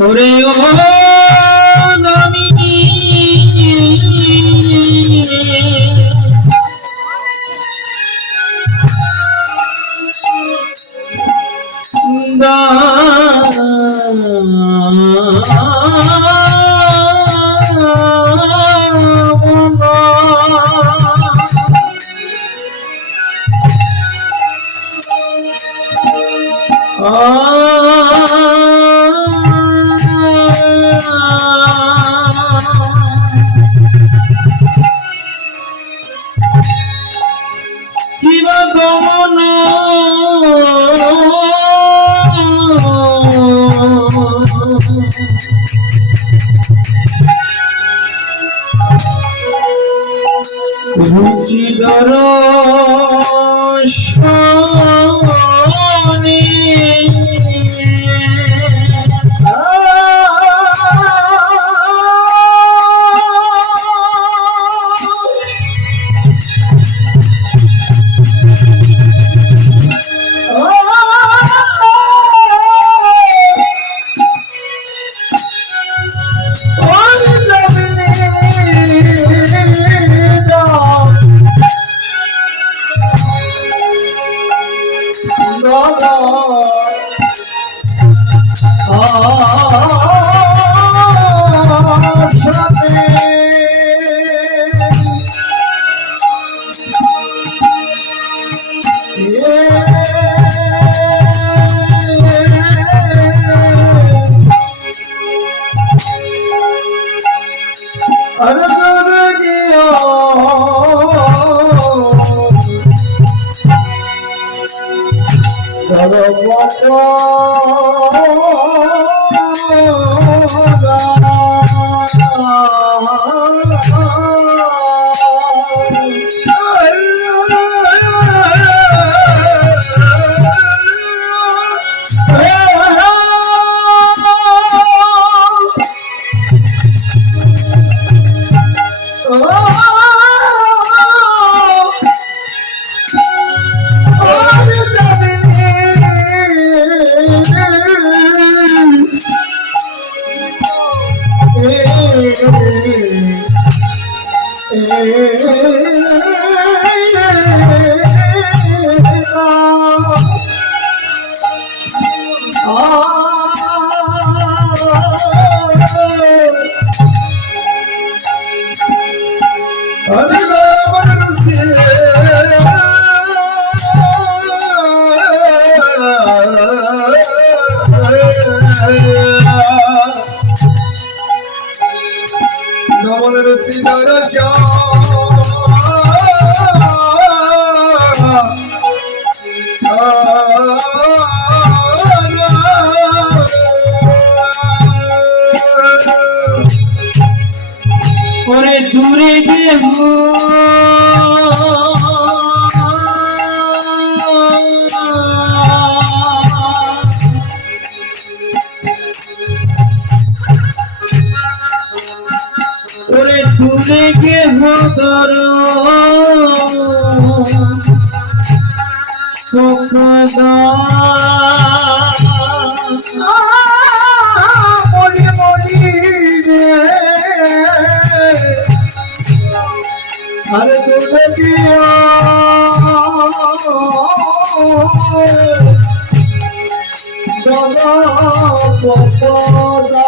ওরে ও দামিনী কিবা গমন রুচিদর দূরে দেব ওরে দূরে গেব তোর মরি মরি রে আরে দূরে গিয়া দাদা পপদা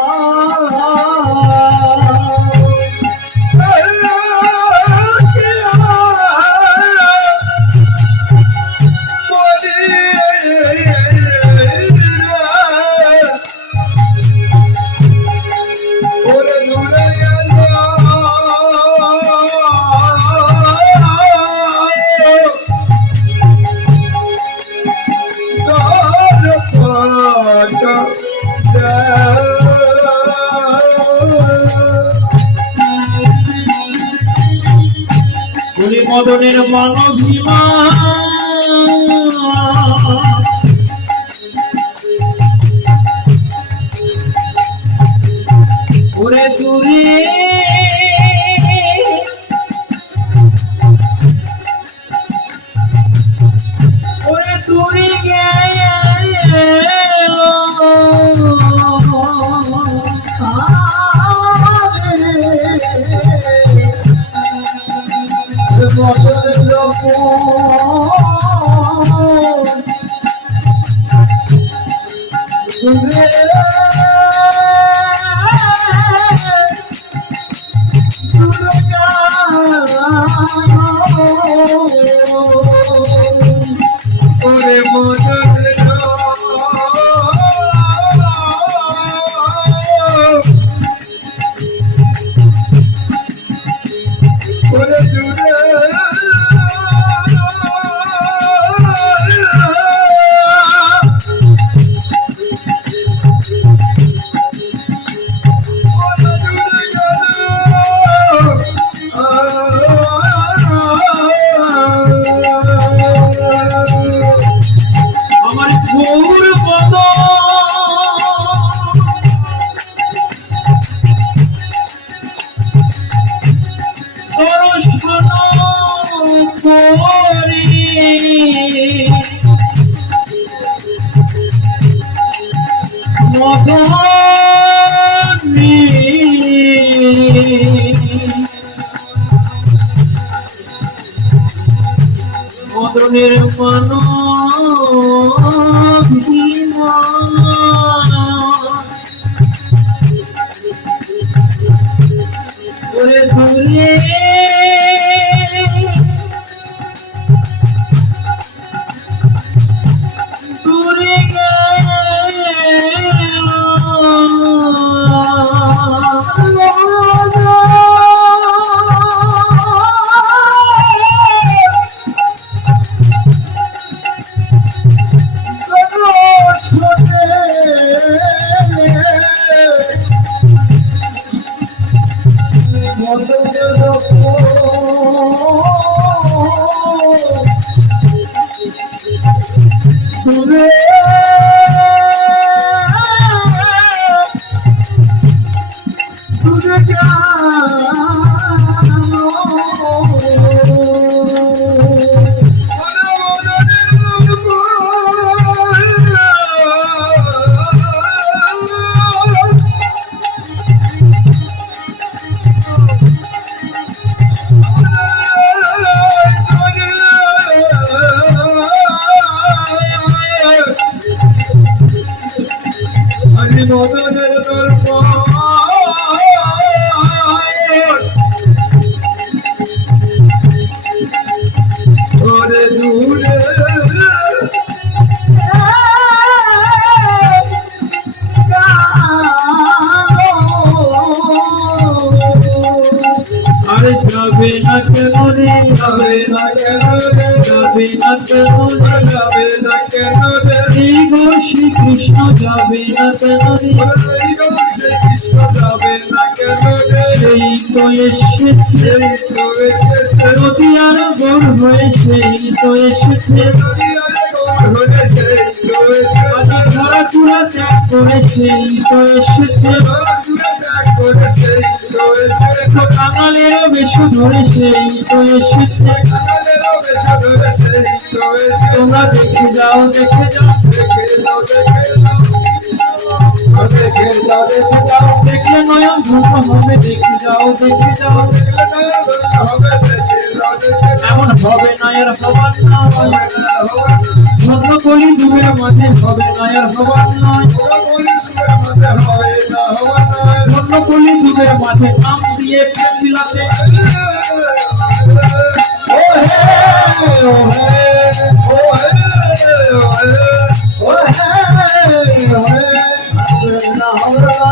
মদনের মানভীমা ওরে দূরে ওরে দূরে গেল দূরে ওরে মদন ওরে দূরে মদনের মনো ওরে দূরে দূরে দূরে দূরে মদনের দর্পণ ওরে দূরে আরে যাবে না কেন রে যাবে না কেন রে যাবে না কেন রে যাবে না কেন রে শ্রী কৃষ্ণ যাবে না কেন রে শ্রী কৃষ্ণ যাবে না কেন রে সেই তো এসেছে নদী আর গৌর হয়ে সেই তো এসেছে নদী আর গৌর হয়ে সেই তো এসেছে ধরা চূড়া ত্যাগ করে সেই তো এসেছে ধরা চূড়া ত্যাগ করে সেই তো এসেছে কাঙালেরও বেশ ধরে সেই তো এসেছে কাঙালেরও বেশ ধরে সেই তো এসেছে তোমরা দেখে যাও দেখে যাও দেখে যাও দেখে যাও দেখে যাও দেখে যাও দেখলে নয়ন ধন্য হবে দেখে যাও দেখে যাও দেখলে নয়ন ধন্য হবে দেখে যাও দেখে যাও এমন হবে না এর হবার নয় ধন্য কলি যুগের মাঝে হবে না এর হবার নয় ধন্য কলি যুগের মাঝে নাম দিয়ে প্রেম বিলাতে ও হে ও হে ও হে ও হে না হবে না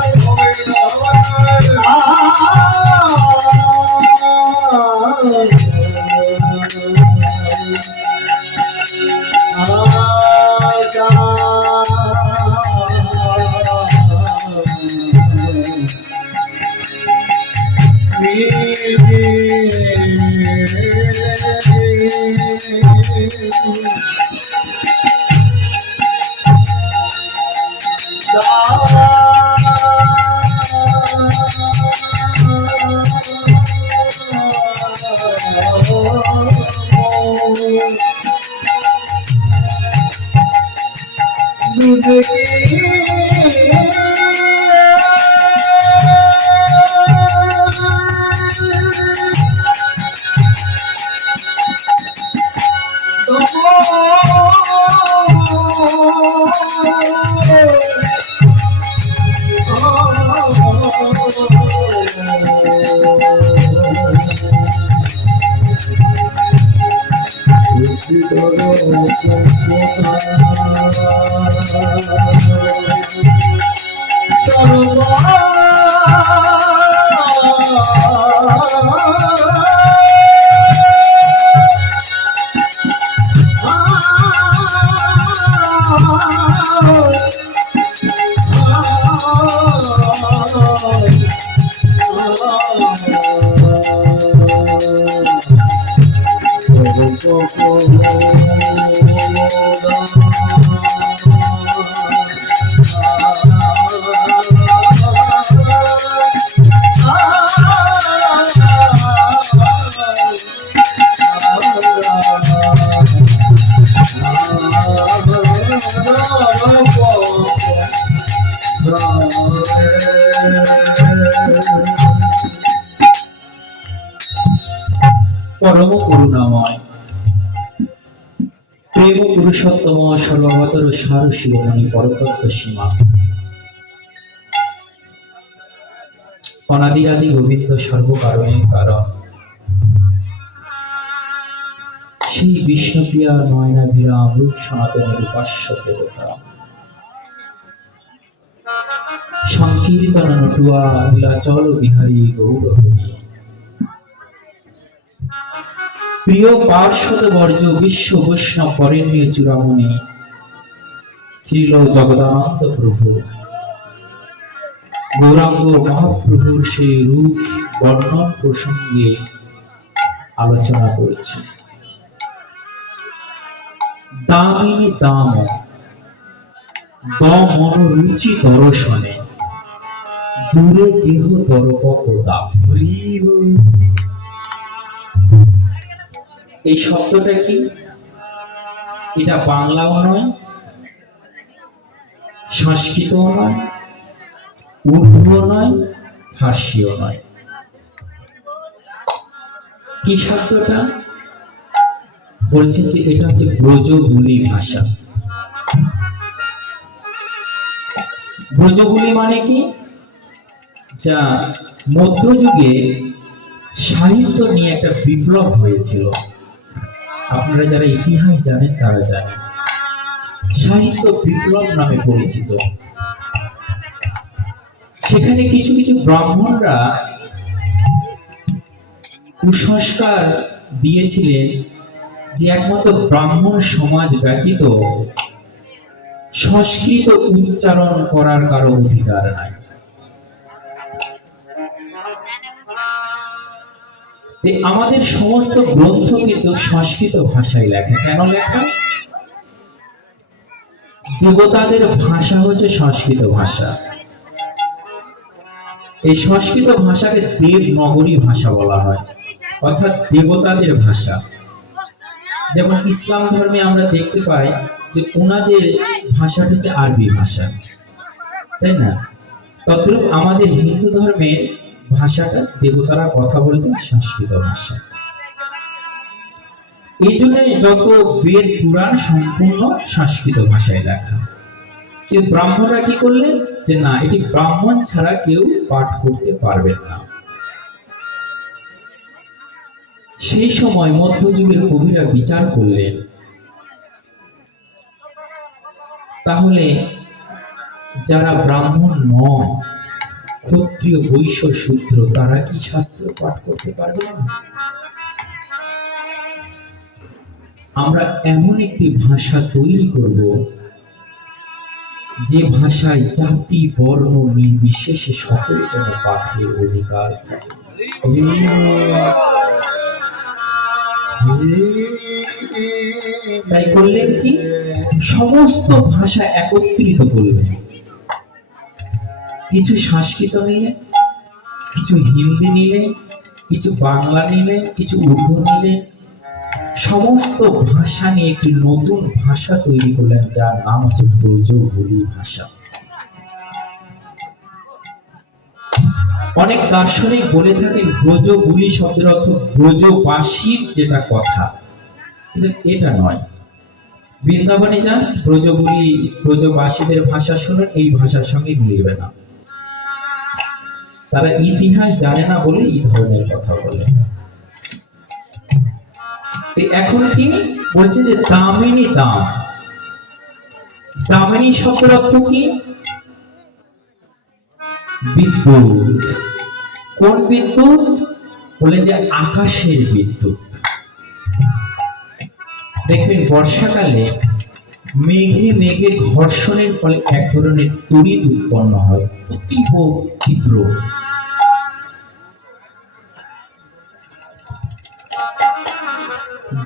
পরম করুণাময় প্রেম পুরুষোত্তম সর্বাবতার সার শিরোমণি পরতত্ত্ব সীমা অনাদিরাদি গোবিন্দ সর্বকারণের কারণ সেই বিষ্ণুপ্রিয়া নয়নাভিরাম রূপ সনাতনের উপাস্য দেবতা সংকীর্তন নটুয়া নীলাচল বিহারী গৌর হরি প্রিয় পার্শ্বদ বর্জ বিশ্ব বৈষ্ণব বরেণ্য চূড়ামণি শ্রীল জগদানন্দ প্রভু গৌরাঙ্গ মহাপ্রভুর সেই রূপ বর্ণন প্রসঙ্গে আলোচনা করেছে। দামিনী দাম মন রুচি দর্শনে দূরে দেহ দর্পক দাম। এই শব্দটা কি? এটা বাংলাও নয়, সংস্কৃতও নয়, উর্দুও নয়, ফার্সিও নয়। কি শব্দটা? বলছে যে এটা হচ্ছে ব্রজবুলি ভাষা। ব্রজবুলি মানে কি? যা মধ্যযুগে সাহিত্য নিয়ে একটা বিপ্লব হয়েছিল। আপনারা যারা ইতিহাস জানেন তারা জানেন, সাহিত্য বিপ্লব নামে পরিচিত। সেখানে কিছু কিছু ব্রাহ্মণরা কুসংস্কার দিয়েছিলেন যে একমাত্র ব্রাহ্মণ সমাজ ব্যতীত সংস্কৃত উচ্চারণ করার কারো অধিকার নাই। আমাদের সমস্ত গ্রন্থ কিন্তু সংস্কৃত ভাষায় লেখা। কেন লেখা? দেবতাদের ভাষা হচ্ছে সংস্কৃত ভাষা। এই সংস্কৃত ভাষাকে দেবনগরী ভাষা বলা হয়, অর্থাৎ দেবতাদের ভাষা। যেমন ইসলাম ধর্মে আমরা দেখতে পাই যে ওনাদের ভাষাটা হচ্ছে আরবি ভাষা, তাই না? তদ্রূপ আমাদের হিন্দু ধর্মের ভাষাটা দেবতারা কথা বলতেন সংস্কৃত ভাষা। এই জন্য যত বেদ পুরাণ সম্পূর্ণ সংস্কৃত ভাষায় লেখা। কিন্তু ব্রাহ্মণরা কি করলেন যে না, এটি ব্রাহ্মণ ছাড়া কেউ পাঠ করতে পারবেন না। সেই সময় মধ্যযুগের কবিরা বিচার করলেন, তাহলে যারা ব্রাহ্মণ নয়, ক্ষত্রিয় বৈশ্য শূদ্র, তারা কি শাস্ত্র পাঠ করতে পারবে না? আমরা এমন একটি ভাষা তৈরি করব যে ভাষায় জাতি বর্ণ নির্বিশেষে সকলে যেন পাঠের অধিকার থাকে। তাই করলেন কি, সমস্ত ভাষা একত্রিত করলেন। কিছু সংস্কৃত নিলে, কিছু হিন্দি নিলে, কিছু বাংলা নিলে, কিছু উর্দু নিলে, সমস্ত ভাষা নিয়ে একটি নতুন ভাষা তৈরি করলেন, যার নাম হচ্ছে ব্রজবুলি ভাষা। অনেক দার্শনিক বলে থাকেন ব্রজবুলি শব্দের অর্থ ব্রজবাসীর যেটা কথা, কিন্তু এটা নয়। বৃন্দাবনে যান, ব্রজবাসীদের ভাষা শুনুন, এই ভাষার সঙ্গে মিলবে না। তারা ইতিহাস জানে না বলে এই ধরনের কথা বলে। এখন কি বলছে যে দামিনী দাম, দামিনী শব্দের অর্থ কি? বিদ্যুৎ। কোন বিদ্যুৎ? বলেন যে আকাশের বিদ্যুৎ। দেখবেন বর্ষাকালে মেঘে মেঘে ঘর্ষণের ফলে এক ধরনের তড়িৎ উৎপন্ন হয়, অতীব তীব্র।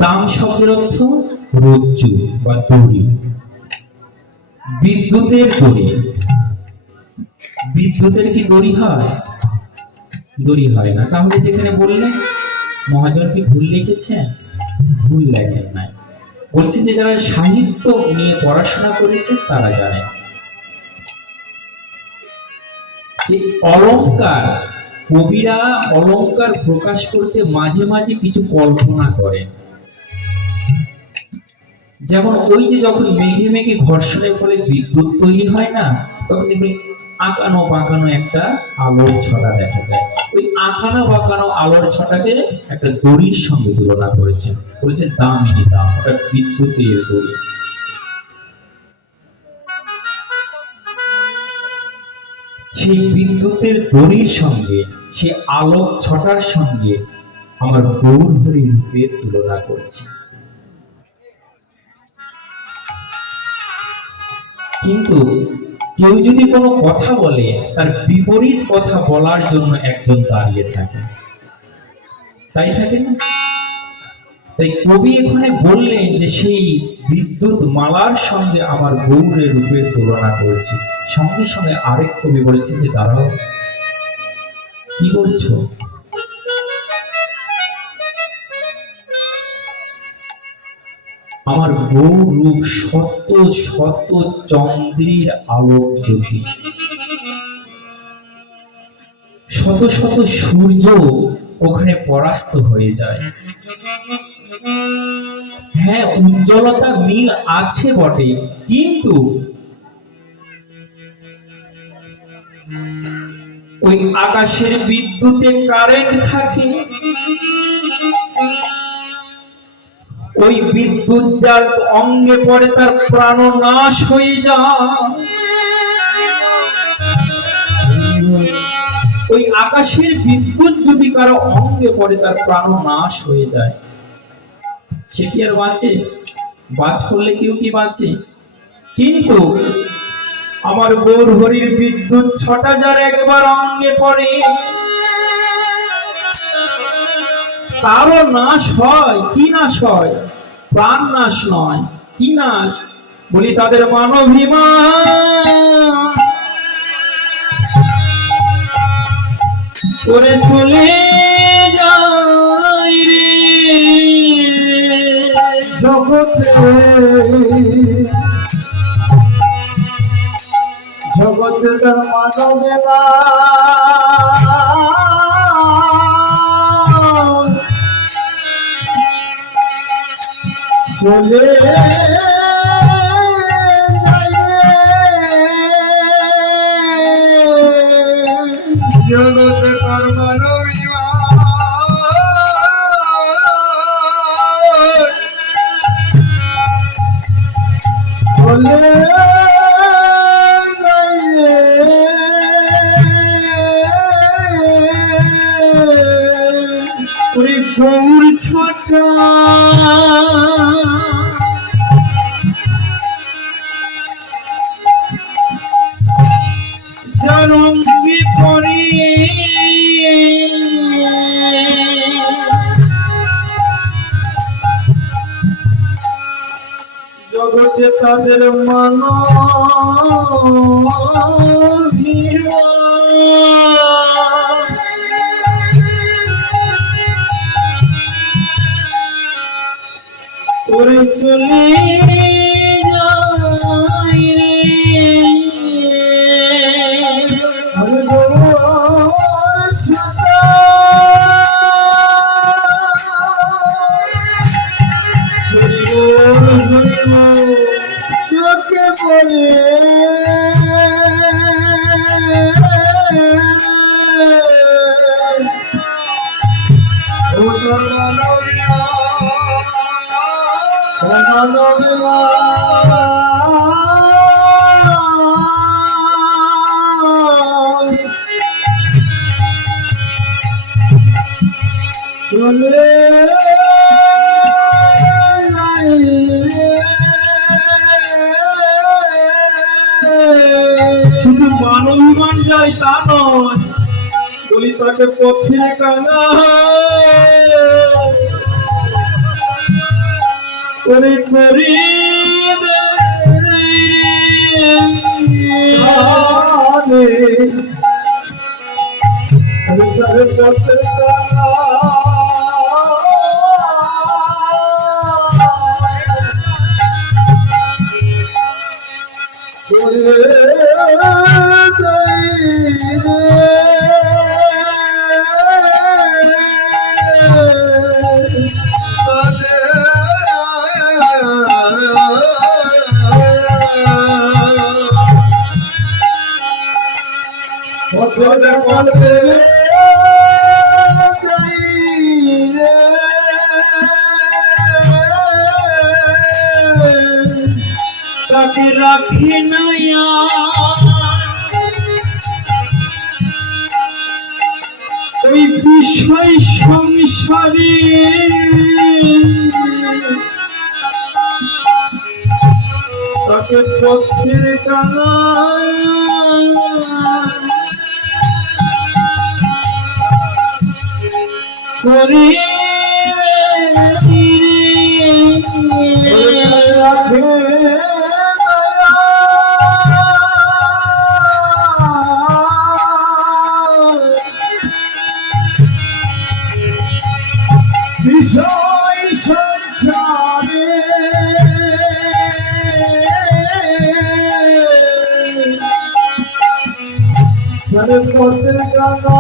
দাম শব্দের অর্থ রজ্জু বা দড়ি। বিদ্যুতের দড়ি। বিদ্যুতের কি দড়ি হয়? দড়ি হয় না। তাহলে যেখানে বললেন মহাজন কি ভুল লিখেছেন? ভুল লেখেন নাই। বলছেন যে যারা সাহিত্য নিয়ে পড়াশোনা করেছেন তারা জানেন যে অলংকার, কবিরা অলংকার প্রকাশ করতে মাঝে মাঝে কিছু কল্পনা করেন। যেমন ওই যে যখন মেঘে মেঘে ঘর্ষণের ফলে বিদ্যুৎ তৈরি হয় না, তখন দেখবেন আঁকানো বাঁকানো একটা আলোর ছটা দেখা যায়। ওই আঁকানো বাঁকানো আলোর ছটাকে একটা দড়ির সঙ্গে তুলনা করেছেন, বলেছেন দামিনী দাম, ওটা বিদ্যুতের দড়ি। সেই বিদ্যুতের দড়ির সঙ্গে, সে আলোক ছটার সঙ্গে আমার গৌরহরি রূপের তুলনা করছে। কিন্তু কেউ যদি কোনো কথা বলে, তার বিপরীত কথা বলার জন্য একজন দাঁড়িয়ে থাকে, তাই থাকে না? তাই কবি এখানে বললেন যে সেই বিদ্যুৎ মালার সঙ্গে আমার গৌরের রূপের তুলনা করছে। সঙ্গে সঙ্গে আরেক কবি বলেছেন যে দাঁড়াও, কি বলছো? আমার গৌর রূপ শত শত চন্দ্রের আলোক জ্যোতি, শত শত সূর্য ওখানে পরাস্ত হয়ে যায়। হ্যাঁ, উজ্জ্বলতা মিল আছে বটে, কিন্তু ওই আকাশের বিদ্যুতে কারেন্ট থাকে। ওই বিদ্যুৎ যার অঙ্গে পড়ে তার প্রাণ নাশ হয়ে যায়। ওই আকাশের বিদ্যুৎ যদি কারো অঙ্গে পড়ে তার প্রাণ নাশ হয়ে যায়, সে কি আর বাঁচে? বাজ করলে কেউ কি বাঁচে? কিন্তু আমার গৌর হরির বিদ্যুৎ ছটা যার একবার অঙ্গে পড়ে, তারও নাশ হয়। কি নাশ হয়? প্রাণ নাশ নয়, কি নাশ? বলি তাদের মানবিমান করে চলে যায় রে জগতে, জগতে তার মানবিমান চলে জগতে তার মানবিমান চলে ওরে গৌর ছটা যার অঙ্গে পড়ে, জগতে তাদের মানবিমান করে চলে যায় রে। আমি গৌর ছটা চোখে পড়ে ওটার মানবিমান চলে শুধু মান অভিমান যায় তা নয়, বলি তাকে পথে কানা করে করি তাকে রাখি নাইয়া ওই বিষয় সংসারে তাকে পথের কানা করি বিষয় সংসারে সারে পথের গানা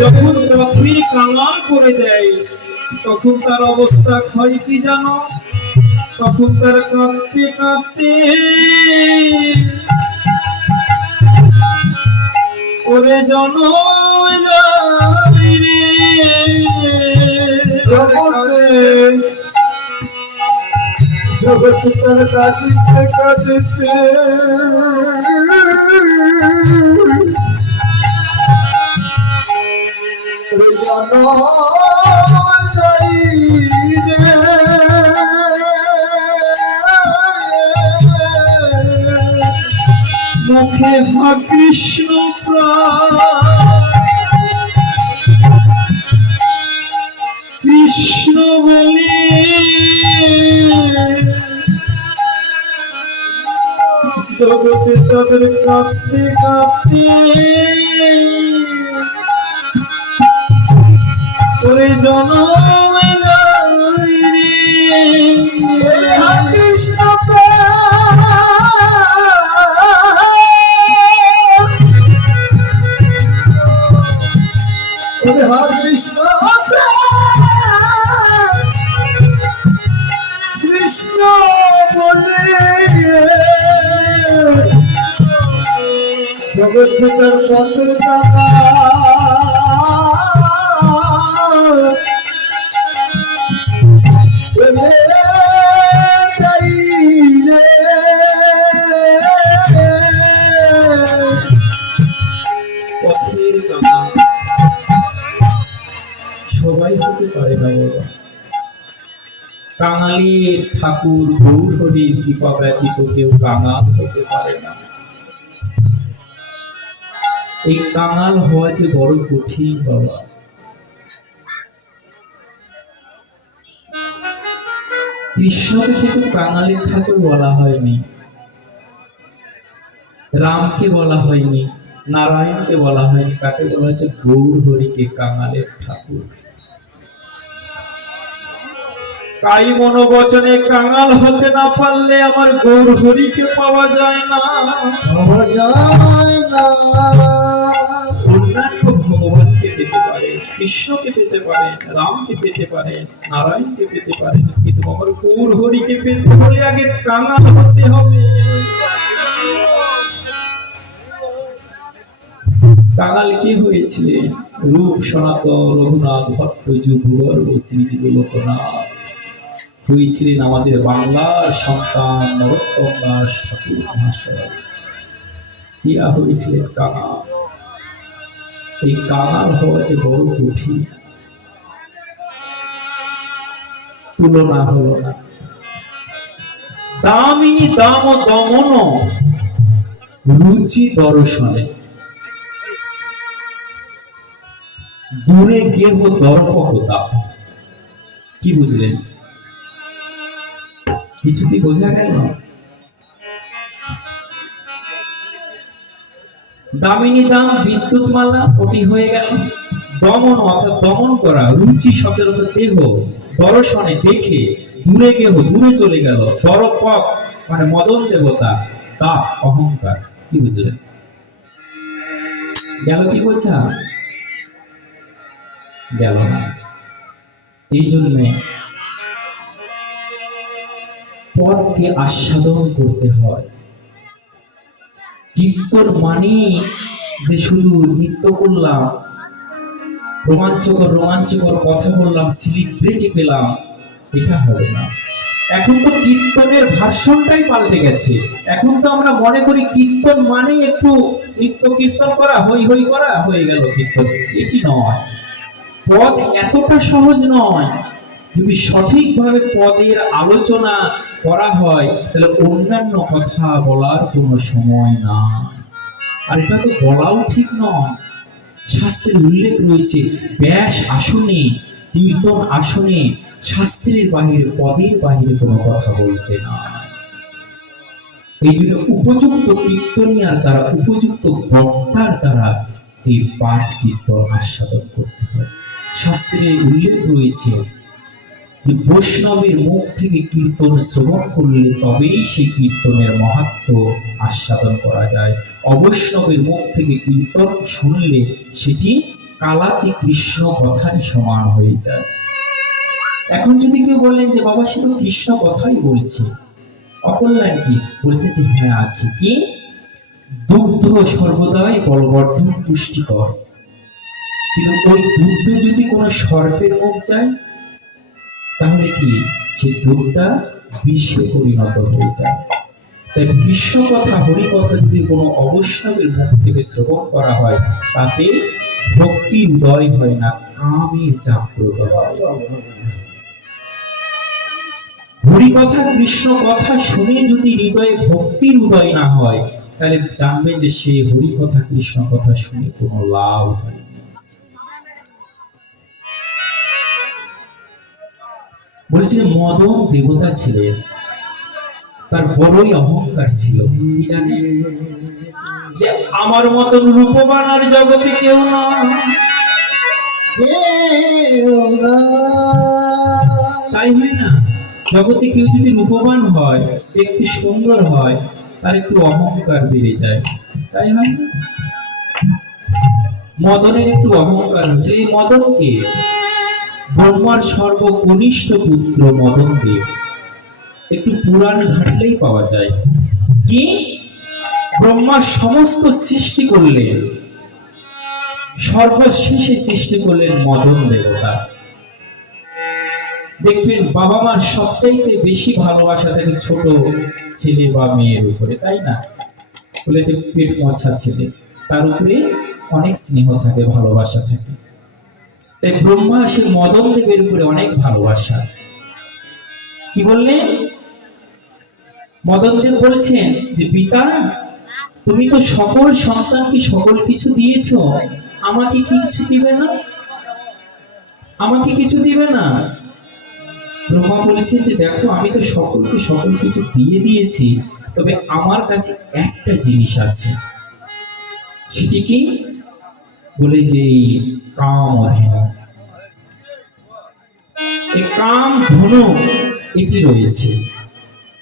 যখন পথের কাঙাল করে দেয় তখন তার অবস্থা হয় কি জানো? তখন তার কাঁদতে কাঁদতে ওরে জনম যায় রে জগৎ তার কাঁদিতে কাঁদিতে মুখে হা কৃষ্ণ কৃষ্ণ বলে জগতে তাদের কাঁদতে কাঁদতে ওরে জনম যায় রে কৃষ্ণ হরে কৃষ্ণ কৃষ্ণ বলে জগৎ তার পথের কাকা পথের কাঙাল সবাই হতে পারে না বাবা। কাঙালির ঠাকুর গৌরহরির কৃপা ব্যতীত কেউ কাঙাল হতে পারে না। এই কাঙাল হওয়া যে বড় কঠিন বাবা। কৃষ্ণকে কিন্তু কাঙালির ঠাকুর বলা হয়নি, রামকে বলা হয়নি, নারায়ণকে বলা হয়নি, কাকে বলা হয়েছে? গৌরহরিকে কাঙালের ঠাকুর। তাই মনোবচনে কাঙাল হতে না পারলে আমার গৌরহরিকে পাওয়া যায় না, অন্যান্য ভগবানকে পেতে পারে, কৃষ্ণকে পেতে পারেন, রামকে পেতে পারেন, নারায়ণকে পেতে পারেন, কিন্তু আমার গৌরহরিকে পেতে হলে আগে কাঙাল হতে হবে। কাঙাল কে হয়েছিলেন? রূপ সনাতন রঘুনাথ ভট্টাচার্য ভূগর্ভ শ্রীজীব লোকনাথ হয়েছিলেন আমাদের বাংলার সন্তান নরোত্তম দাস ঠাকুর মহাশয়। ইয়া হয়েছিলেন কাঙাল। এই কাঙাল হওয়া যে বড় কঠিন, তুলনা হলো না। দামিনী দাম দমন রুচি দর্শনে, দূরে গেহ দর্পকতা। কি বুঝলেন? কিছু কি বোঝা গেল? দামিনী দাম বিদ্যুৎ মালা ওটি হয়ে গেল। দমন অর্থাৎ দমন করা, রুচি শব্দের অর্থ দেহ, দর্শনে দেখে, দূরে গেহ দূরে চলে গেল, দর্পক মানে মদন দেবতা, তা অহংকার। কি বুঝলেন? গেল কি বোঝা? গেল না। এই জন্যে পদকে আস্বাদন করতে হয়। কীর্তন মানে যে শুধু নৃত্য করলাম, রোমাঞ্চকর রোমাঞ্চকর কথা বললাম, সেলিব্রিটি পেলাম, এটা হবে না। এখন তো কীর্তনের ভার্সনটাই পাল্টে গেছে। এখন তো আমরা মনে করি কীর্তন মানে একটু নৃত্য কীর্তন করা, হই হই করা, হয়ে গেল কীর্তন। এটি নয়। পদ এতটা সহজ নয়। যদি সঠিকভাবে পদের আলোচনা করা হয় তাহলে অন্যান্য কথা বলার কোনো সময় না। আর এটা তো বলাও ঠিক নয়। শাস্ত্রের উল্লেখ রয়েছে ব্যাস আসনে, কীর্তন আসনে শাস্ত্রের বাহিরে, পদের বাহিরে কোনো কথা বলতে না। এই জন্য উপযুক্ত কীর্তনিয়ার দ্বারা, উপযুক্ত বক্তার দ্বারা এই পাঠ কীর্তন আস্বাদন করতে হয়। শাস্ত্রে উল্লেখ রয়েছে যে বৈষ্ণবের মুখ থেকে কীর্তন শ্রবণ করলে তবেই সেই কীর্তনের মাহাত্ম্য আস্বাদন করা যায়। অবৈষ্ণবের মুখ থেকে কীর্তন শুনলে সেটি কালাতি কৃষ্ণ কথারই সমান হয়ে যায়। এখন যদি কেউ বললেন যে বাবা সে তো কৃষ্ণ কথাই বলছে, অকল্যাণ কি? বলছে যে হ্যাঁ আছে। কি? দুগ্ধ সর্বদাই বলবর্ধন পুষ্টিকর। কিন্তু ওই দুধে যদি কোনো সর্পের মুখ যায় তাহলে কি সে দুধটা বিষে পরিণত হয়ে যায়। তাই বিশ্ব কথা, হরি কথা যদি কোনো অবৈষ্ণবের মুখ থেকে শ্রবণ করা হয় তাতে ভক্তির উদয় হয় না, কামের জাগ্রত হয়। হরি কথা কৃষ্ণ কথা শুনে যদি হৃদয়ে ভক্তির উদয় না হয় তাহলে জানবে যে সে হরি কথা কৃষ্ণ কথা শুনে কোনো লাভ হয়। বলছে মদন দেবতা ছিলেন, তার বড়ই অহংকার ছিল। কি জানে? যে আমার মতন রূপবান আর জগতে কেউ না। তাই হয় না? জগতে কেউ যদি রূপবান হয়, একটু সুন্দর হয়, তার একটু অহংকার বেড়ে যায়। তাই হয় না? মদনের একটু অহংকার হচ্ছে। এই মদনকে ব্রহ্মার সর্বকনিষ্ঠ পুত্র মদন দেব। একটু পুরাণ ঘাটলেই পাওয়া যায়। কি? ব্রহ্মা সমস্ত সৃষ্টি করলেন, সর্বশেষে সৃষ্টি করলেন মদন দেবতা। দেখবেন বাবা মার সবচাইতে বেশি ভালোবাসা থাকে ছোট ছেলে বা মেয়ের উপরে, তাই না? বলে পেট মোছা ছেলে, তার উপরে অনেক স্নেহ থাকে, ভালোবাসা থাকে। তাই ব্রহ্মা সে মদন দেবের উপরে অনেক ভালোবাসা। কি বললেন? মদন দেব বলছেন যে পিতা তুমি তো সকল সন্তানকে সকল কিছু দিয়েছো, আমাকে কি কিছু দিবে না? আমাকে কিছু দিবে না? ব্রহ্মা বলেছেন যে দেখো আমি তো সকলকে সকল কিছু দিয়ে দিয়েছি, তবে আমার কাছে একটা জিনিস আছে। সেটি কি? বলে যে কাম ধনু। এই কাম ধনু এটি রয়েছে,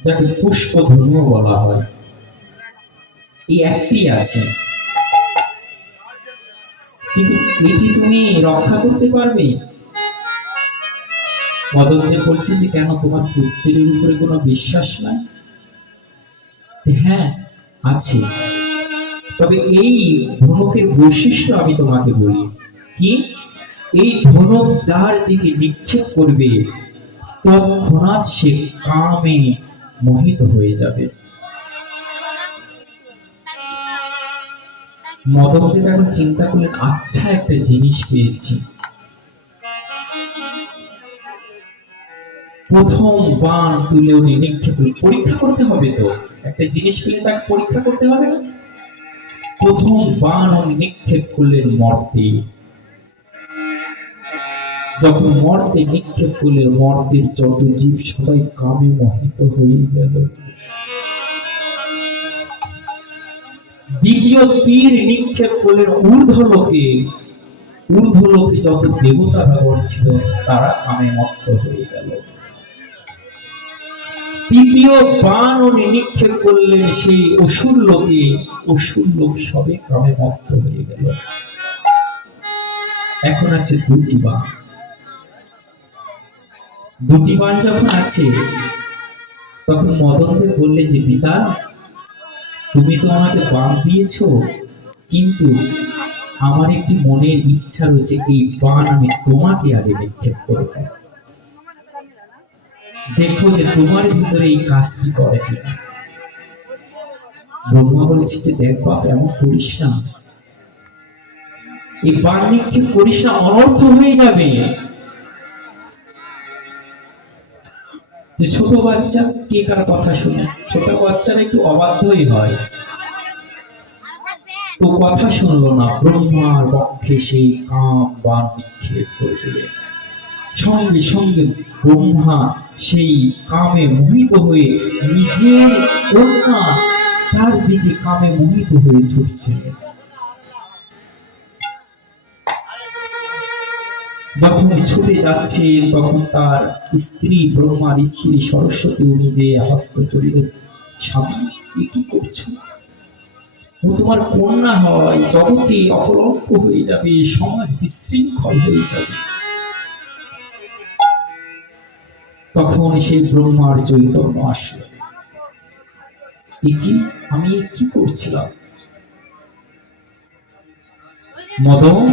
যাকে পুষ্প ধনু বলা হয়। এই একটি আছে, কিন্তু এটি তুমি রক্ষা করতে পারবে? মদনদেব বলছে যে কেন, তোমার পুত্রের উপরে কোনো বিশ্বাস নাই? হ্যাঁ আছে। তবে এই ধনুকের বৈশিষ্ট্য আমি তোমাকে বলি কি, এই ধনুক যার দিকে নিক্ষেপ করবে তৎক্ষণাৎ সে কামে মোহিত হয়ে যাবে। মদনদেব এখন চিন্তা করলেন, আচ্ছা একটা জিনিস পেয়েছি। প্রথম বাণ তুলে উনি নিক্ষেপ, পরীক্ষা করতে হবে তো, একটা জিনিস পেলে তাকে পরীক্ষা করতে হবে না। প্রথম বাণ উনি নিক্ষেপ করলেন মর্তে। যখন মর্তে নিক্ষেপ করলেন, মর্তের যত জীব সবাই কামে মোহিত হয়ে গেল। দ্বিতীয় তীর নিক্ষেপ করলেন ঊর্ধ্বলোকে। ঊর্ধ্বলোকে যত দেবতাগণ ছিল তারা কামে মত্ত হয়ে গেল। তৃতীয় বাণ উনি নিক্ষেপ করলেন সেই অসুর লোকে। অসুর লোক সবে কামে মত্ত হয়ে গেল। এখন আছে দুটি বাণ। দুটি বাণ যখন আছে তখন মদনদেব বললেন যে পিতা, তুমি তো আমাকে বাণ দিয়েছো, কিন্তু আমার একটি মনের ইচ্ছা রয়েছে, এই বাণ আমি তোমাকে আগে নিক্ষেপ করব, দেখো যে তোমার ভিতরে এই কাজটি করে কিনা। ব্রহ্মা বলেছে যে দেখ বাপ, এমন করিস না, এই বাণ নিক্ষেপ করিস না, অনর্থ হয়ে যাবে। যে ছোট বাচ্চা কে কার কথা শুনে? ছোট বাচ্চারা একটু অবাধ্যই হয়, তো কথা শুনলো না। ব্রহ্মার পক্ষে সেই কাম বাণ নিক্ষেপ করে দিলেন। সঙ্গে সঙ্গে ব্রহ্মা সেই কামে মোহিত হয়ে নিজের কন্যা তার দিকে কামে মোহিত হয়ে ছুটছে। যখন ছুটে যাচ্ছে তখন তার স্ত্রী, ব্রহ্মার স্ত্রী সরস্বতী, নিজে হস্ত চলিলেন, স্বামী কি করছো? ও তোমার কন্যা হয়, জগতে অকলঙ্ক হয়ে যাবে, সমাজ বিশৃঙ্খল হয়ে যাবে। তখন সেই ব্রহ্মার চৈতন্য আসলো, আমি কি করছিলাম? মদন,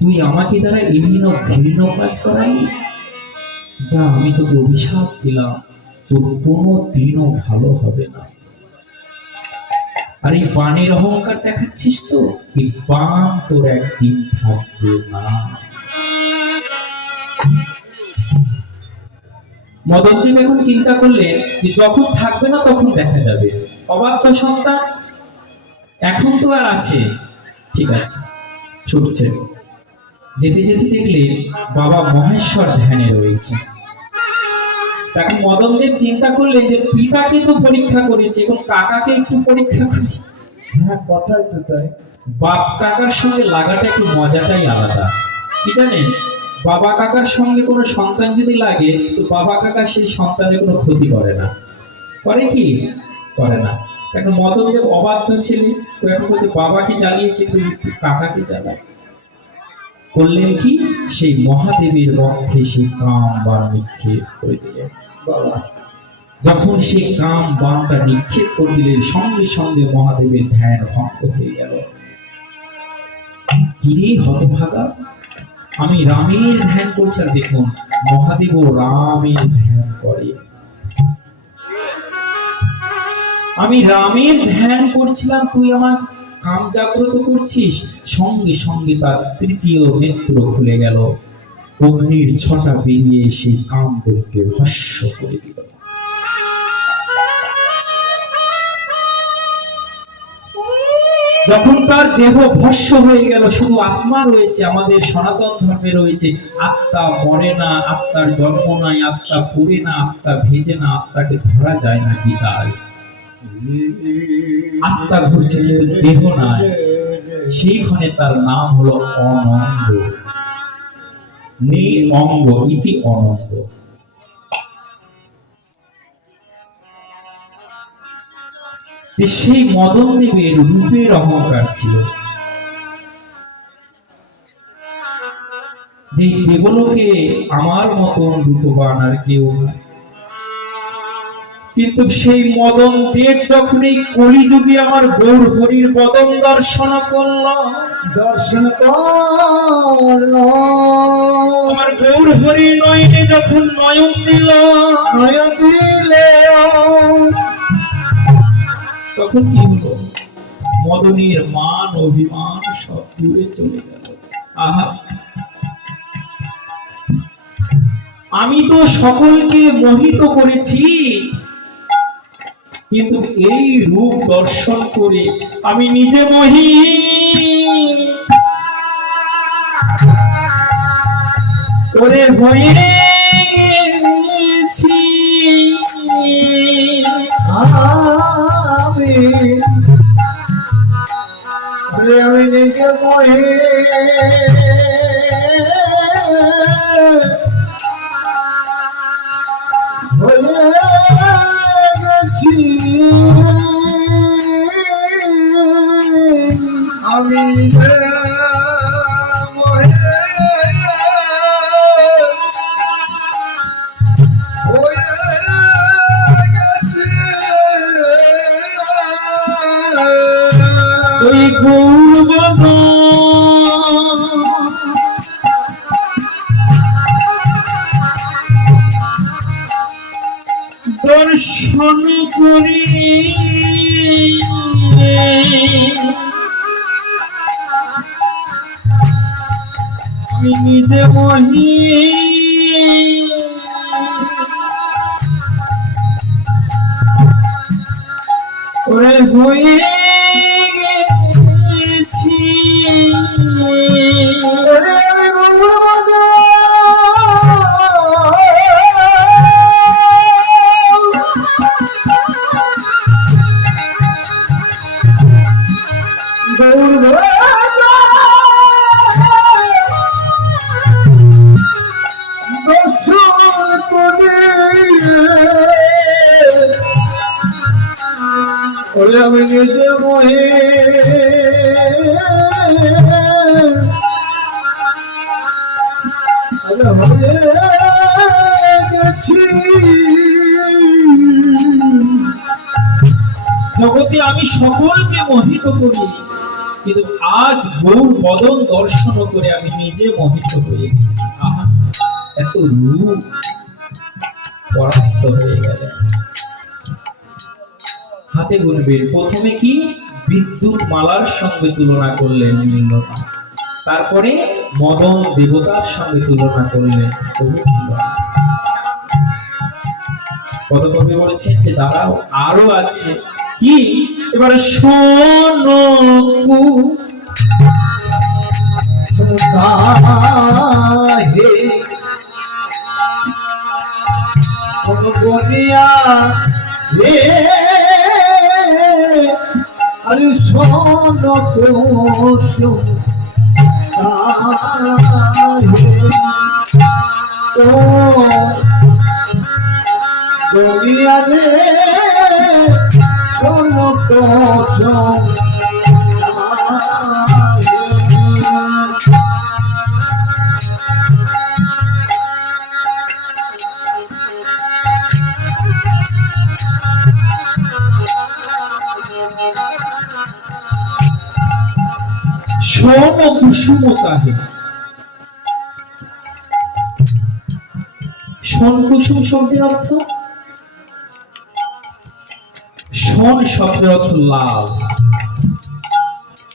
তুই আমাকে দ্বারা এমন ঘৃণ্য কাজ করালি, যা আমি তোকে অভিশাপ দিলাম, তোর কোনো দিনও ভালো হবে না। আর এই বাণের অহংকার দেখাচ্ছিস তো, এই বাণ তোর একদিন থাকবে না। মদনদেব এখন চিন্তা করলেন যে যখন থাকবে না তখন দেখা যাবে। অবাধ্য সন্তান এখন তো আর আছে, ঠিক আছে, ছুটছে। যেতে যেতে দেখলেন বাবা মহেশ্বর ধ্যানে রয়েছে। তখন মদনদেব চিন্তা করলেন যে পিতাকে তো পরীক্ষা করেছে, এখন কাকাকে একটু পরীক্ষা করি। হ্যাঁ, কথাই তো তাই। বাপ কাকার সঙ্গে লাগাটা একটু মজাটাই আলাদা। কি জানেন, বাবা কাকার সঙ্গে কোনো সন্তান যদি লাগে তো বাবা কাকা সেই সন্তানের কোনো ক্ষতি করে না, করে কি? করে না। এখন মদনদেব অবাধ্য ছেলে, তো এখন বলছে বাবাকে জ্বালিয়েছে, তুই কাকাকে জ্বালায়। করলেন কি, সেই মহাদেবের বক্ষে সেই কাম বাণ নিক্ষেপ করে দিলেন। যখন সেই কাম বাণটা নিক্ষেপ করে দিলেন, সঙ্গে সঙ্গে মহাদেবের ধ্যান ভঙ্গ হয়ে গেল। কিরে হতভাগা, আমি রামের ধ্যান করছি, আর দেখুন মহাদেব রামের ধ্যান করে। আমি রামের ধ্যান করছিলাম, তুই আমার কাম জাগ্রত করছিস। সঙ্গে সঙ্গে তার তৃতীয় নেত্র খুলে গেল, অগ্নির ছটা বেরিয়ে সেই কামদেবকে ভস্ম করে দিল। যখন তার দেহ ভস্ম হয়ে গেল, শুধু আত্মা রয়েছে। আমাদের সনাতন ধর্মে রয়েছে আত্মা মরে না, আত্মার জন্ম নাই, আত্মা পড়ে না, আত্মা ভেজে না, আত্মাকে ধরা যায় না। গীতায় আত্মা ঘুরছে কিন্তু দেহ নাই। সেইখানে তার নাম হলো অনঙ্গ। নিরঙ্গ ইতি অনঙ্গ। সেই মদনদেবের রূপের অহংকার ছিল, যে দেবলোকে আমার মতন রূপবান আর কেউ নাই। কিন্তু সেই মদন দেব যখন এই কলিযুগে আমার গৌর হরির বদন দর্শন করল, দর্শন করলো, আমার গৌর হরির নয়নে যখন নয়ন দিল, নয়ন দিলে তখন কি হলো? মদনের মান অভিমান সব দূরে চলে গেল। আহা, আমি তো সকলকে মোহিত করেছি, কিন্তু এই রূপ দর্শন করে আমি নিজে হয়ে গেছি। আমি নিজে মহে হয়ে গেছি। আমি ওই গৌর দর্শন করি আমি নিজে মহি ওরে হয়ে গেছি। আমি আমি নিজে মহে হয়ে গেছি। জগতে আমি সকলকে মোহিত করি, কিন্তু আজ গৌর বদন দর্শন করে আমি নিজে মোহিত হয়ে গেছি। আহা, এত রূপ পরাস্ত হয়ে গেল। হাতে গুনবেন, প্রথমে কি বিদ্যুৎ মালার সঙ্গে তুলনা করলেন নীলরতন, তারপরে মদন দেবতার সঙ্গে তুলনা করলেন। কত কবি বলেছেন যে দাঁড়াও আরো আছে কি, এবারে শোনো কোন গনিয়া রে আরে শোন কোশো ও গনিয়া রে শোন কোশো শোন কুসুমতাহে। শোন কুসুম শব্দের অর্থ, শোন শব্দের অর্থ লাল,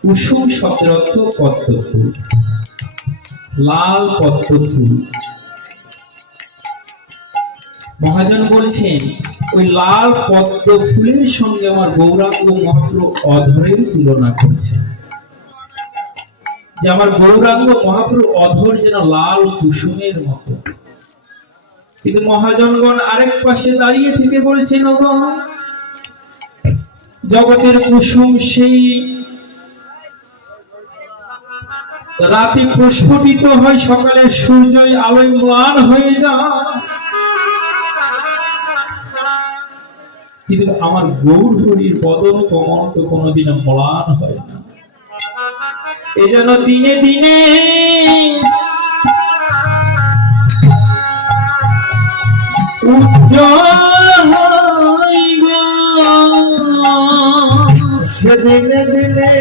কুসুম শব্দের অর্থ পদ্ম ফুল, লাল পদ্ম ফুল। মহাজন বলছেন ওই লাল পদ্ম ফুলের সঙ্গে আমার গৌরাঙ্গ মহাপ্রভু অধরের তুলনা করছেন, যে আমার গৌরাঙ্গ মহাপ্রভু অধর যেন লাল কুসুমের মতো। কিন্তু মহাজনগণ আরেক পাশে দাঁড়িয়ে থেকে বলছেন, ওগো জগতের কুসুম সেই রাতে প্রস্ফুটিত হয়, সকালে সূর্যই আলোয় ম্লান হয়ে যায়, কিন্তু আমার গৌর হরির বদন কমল তো কোনোদিনও ম্লান হয় না। এই যেন দিনে দিনে উজ্জ্বল হয় সে দিনে দিনে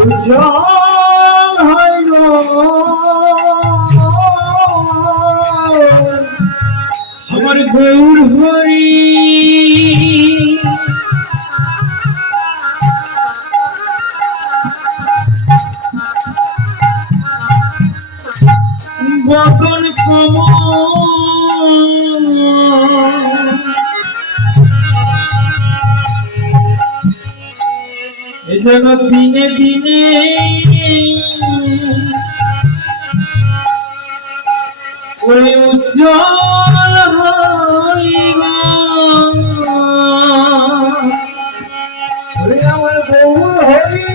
উজ্জ্বল হয় গো আমার গৌর হরি বদন কমল এ যেন দিনে দিনে ওই উজ্জ্বল হইব ওরে আমার গৌর হরি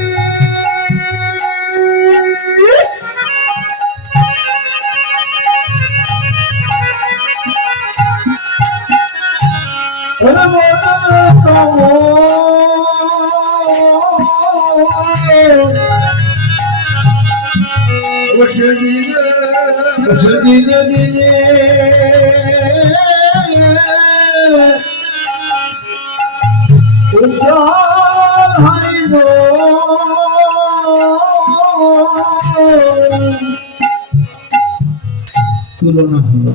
ওরে বদন কমল ওঠে দিনে দিনে উজ্জ্বল হয় গো তুলনা হলো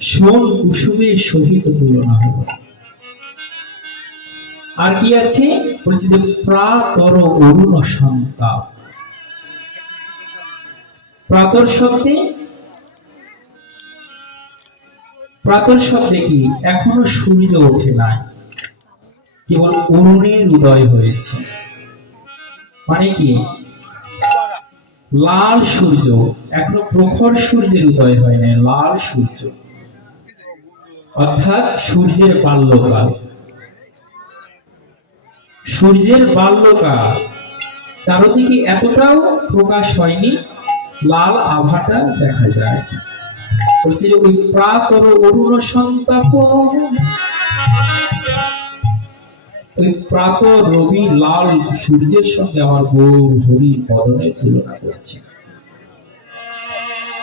সোম কুসুমের সহিত তুলনা হলো। আর কি আছে বলছে যে প্রাতর অরুণ সন্তাপ। প্রাতর শব্দে কি এখনো সূর্য ওঠে নাই, কেবল অরুণের উদয় হয়েছে। মানে কি লাল সূর্য, এখনো প্রখর সূর্যের উদয় হয় নাই, লাল সূর্য অর্থাৎ সূর্যের বাল্যকাল। সূর্যের বাল্যকাল চারদিকে এতটাও প্রকাশ হয়নি, লাল আভাটা দেখা যায়। বলছি যে ওই প্রাতর অরুণ সন্তাপ, ওই প্রাতর রবি লাল সূর্যের সঙ্গে আমার গৌর হরি বদনের তুলনা করছে।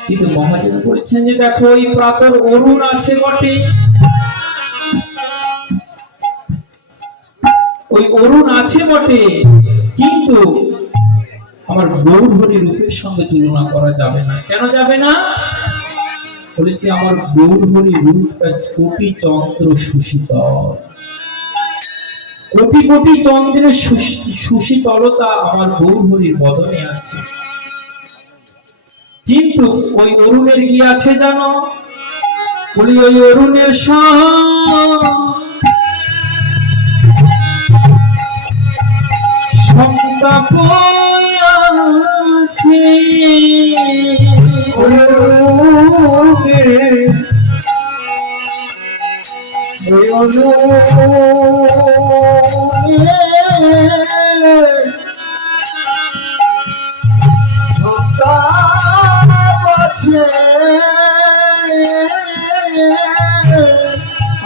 কিন্তু মহাজন বলছেন যে দেখো ওই প্রাতর অরুণ আছে বটে, ওই অরুণ আছে বটে, কিন্তু আমার গৌর হরি রূপের সঙ্গে তুলনা করা যাবে না। কেন যাবে না? বলেছে আমার গৌর হরি রূপটা কোটি চন্দ্র সুশীতল, কোটি কোটি চন্দ্রের সুশীতলতা আমার গৌর হরির বদনে আছে। কিন্তু ওই অরুণের কি আছে জানো? বলি ওই অরুণের সন্তাপ আছে।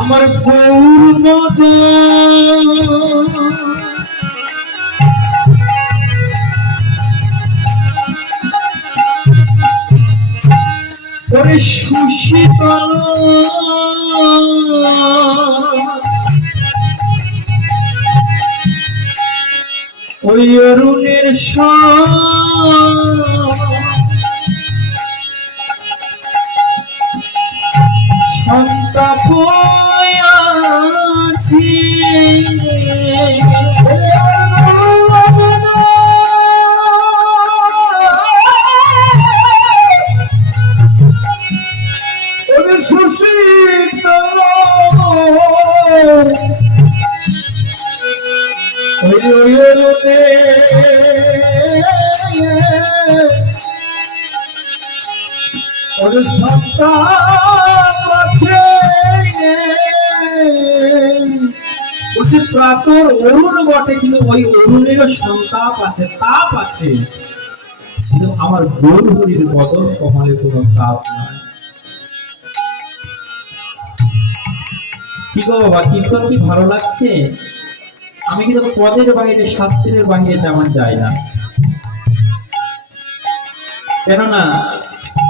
আমার গৌর বদন ওরে সুশীতল, ওই অরুণের সন্তাপ আছে। সুশীতল সন্তাপ আছে। বলছে প্রাতর অরুণ বটে, কিন্তু ওই অরুণেরও সন্তাপ আছে, তাপ আছে, কিন্তু আমার গৌর হরির বদন কমলে কোনো তাপ নাই। কি গো বাবা, কীর্তন কি ভালো লাগছে? আমি কিন্তু পদের বাইরে শাস্ত্রের বাইরে তেমন যাই না, কেননা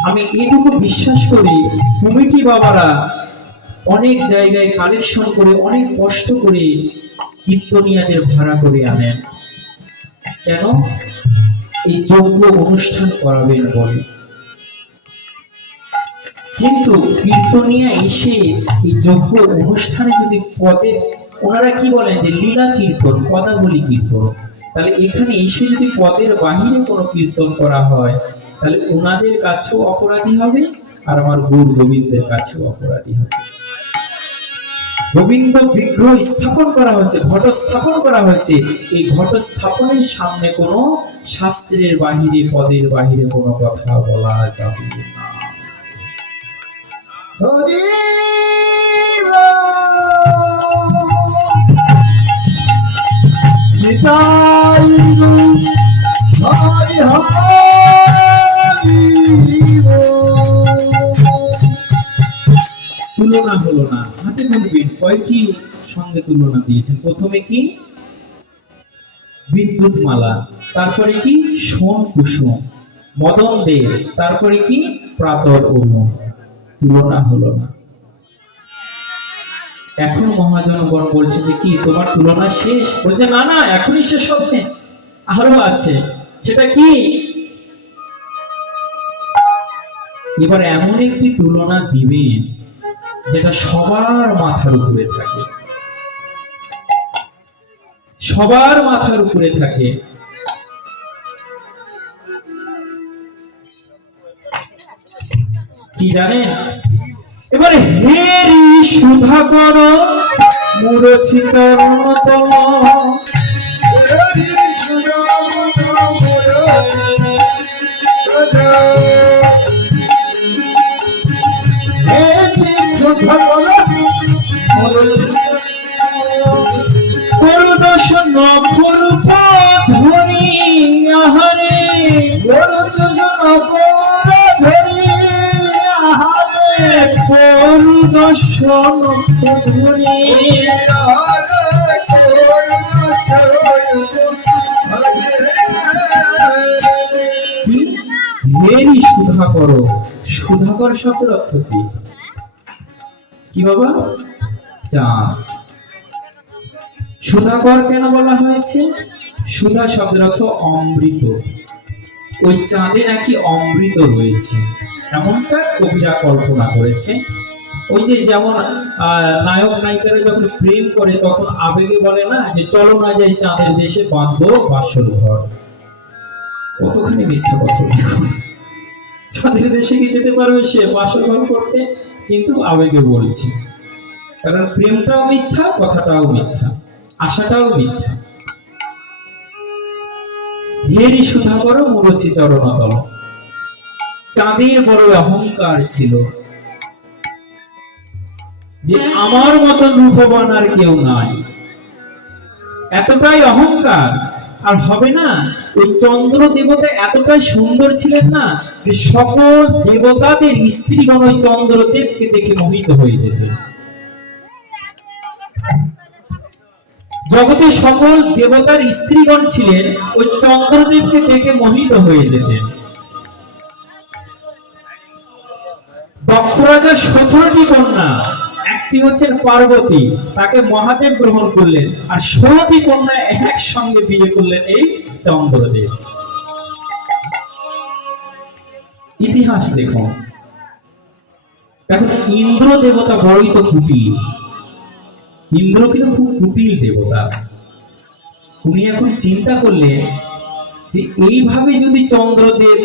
আমি এটুকু বিশ্বাস করি, কমিটি বাবারা অনেক জায়গায় কালেকশন করে অনেক কষ্ট করে কীর্তনিয়াদের ভাড়া করে আনেন। কেন? এই যজ্ঞ অনুষ্ঠান করাবেন বলে। কিন্তু কীর্তনিয়া এসে এই যজ্ঞ অনুষ্ঠানে যদি পদে, ওনারা কি বলেন যে লীলা কীর্তন, পদাবলী কীর্তন, তাহলে এখানে এসে যদি পদের বাহিরে কোনো কীর্তন করা হয় তাহলে ওনাদের কাছেও অপরাধী হবে আর আমার গৌর গোবিন্দের কাছেও অপরাধী হবে। গোবিন্দ বিগ্রহ স্থাপন করা হয়েছে, ঘট স্থাপন করা হয়েছে, এই ঘট স্থাপনের সামনে কোনো শাস্ত্রের বাহিরে, পদের বাহিরে কোনো কথা বলা যাবে না। হরি নিতাই হরি হরি তুলনা হলো না, হাতে বলবেন কয়টি সঙ্গে তুলনা দিয়েছেন। প্রথমে কি বিদ্যুৎ মালা, তারপরে কি সোন কুসুম, মদন দেব, তারপরে কি প্রাতর অরুণ। তুলনা হলো না। এখন মহাজনগণ বলছে যে কি তোমার তুলনা শেষ? বলছে না না, এখনই শেষ হবে, আরো আছে। সেটা কি? এবার এমন একটি তুলনা দিবেন যেটা সবার মাথার উপরে থাকে, সবার মাথার উপরে থাকে। কি জানেন? এবারে হেরি সুধাকর মুরছিত তম, করুদর্শন করুপ ধরি আহারে, করুদর্শন ধরি হেরি সুধাকর। সুধাকর শব্দের অর্থ কি? কি বাবা? চাঁদ। সুধাকর কেন বলা হয়েছে? সুধা শব্দের অর্থ অমৃত। ওই চাঁদে নাকি অমৃত রয়েছে, এমনটা কবিরা কল্পনা করেছে। ওই যে যেমন নায়ক নায়িকারা যখন প্রেম করে তখন আবেগে বলে না যে চলো না যাই চাঁদের দেশে, বাঁধবো বাসর ঘর। কতখানি মিথ্যা কথা। চাঁদের দেশে কি যেতে পারবে সে বাসর ঘর করতে? কিন্তু আবেগে বলছি, কারণ প্রেমটাও মিথ্যা, কথাটাও মিথ্যা, আশাটাও মিথ্যা। হেরি সুধাকর মুরছি চরণতল। চাঁদের বড় অহংকার ছিল যে আমার মতন রূপবান আর কেউ নাই, এতটাই অহংকার। আর হবে না, ওই চন্দ্র দেবতা এতটাই সুন্দর ছিলেন না যে সকল দেবতাদের স্ত্রীগণ ওই চন্দ্রদেবকে দেখে মোহিত হয়ে যেতেন। জগতে সকল দেবতার স্ত্রীগণ ছিলেন ওই চন্দ্রদেবকে দেখে মোহিত হয়ে যেতেন। দক্ষ রাজার 17টি কন্যা, একটি হচ্ছেন পার্বতী, তাকে মহাদেব গ্রহণ করলেন, আর 16টি কন্যা একসঙ্গে বিয়ে করলেন এই চন্দ্রদেব। ইতিহাস দেখুন। এখন ইন্দ্র দেবতা বড়ই তো কুটিল। ইন্দ্র কিন্তু খুব কুটিল দেবতা। উনি এখন চিন্তা করলেন যে এইভাবে যদি চন্দ্রদেব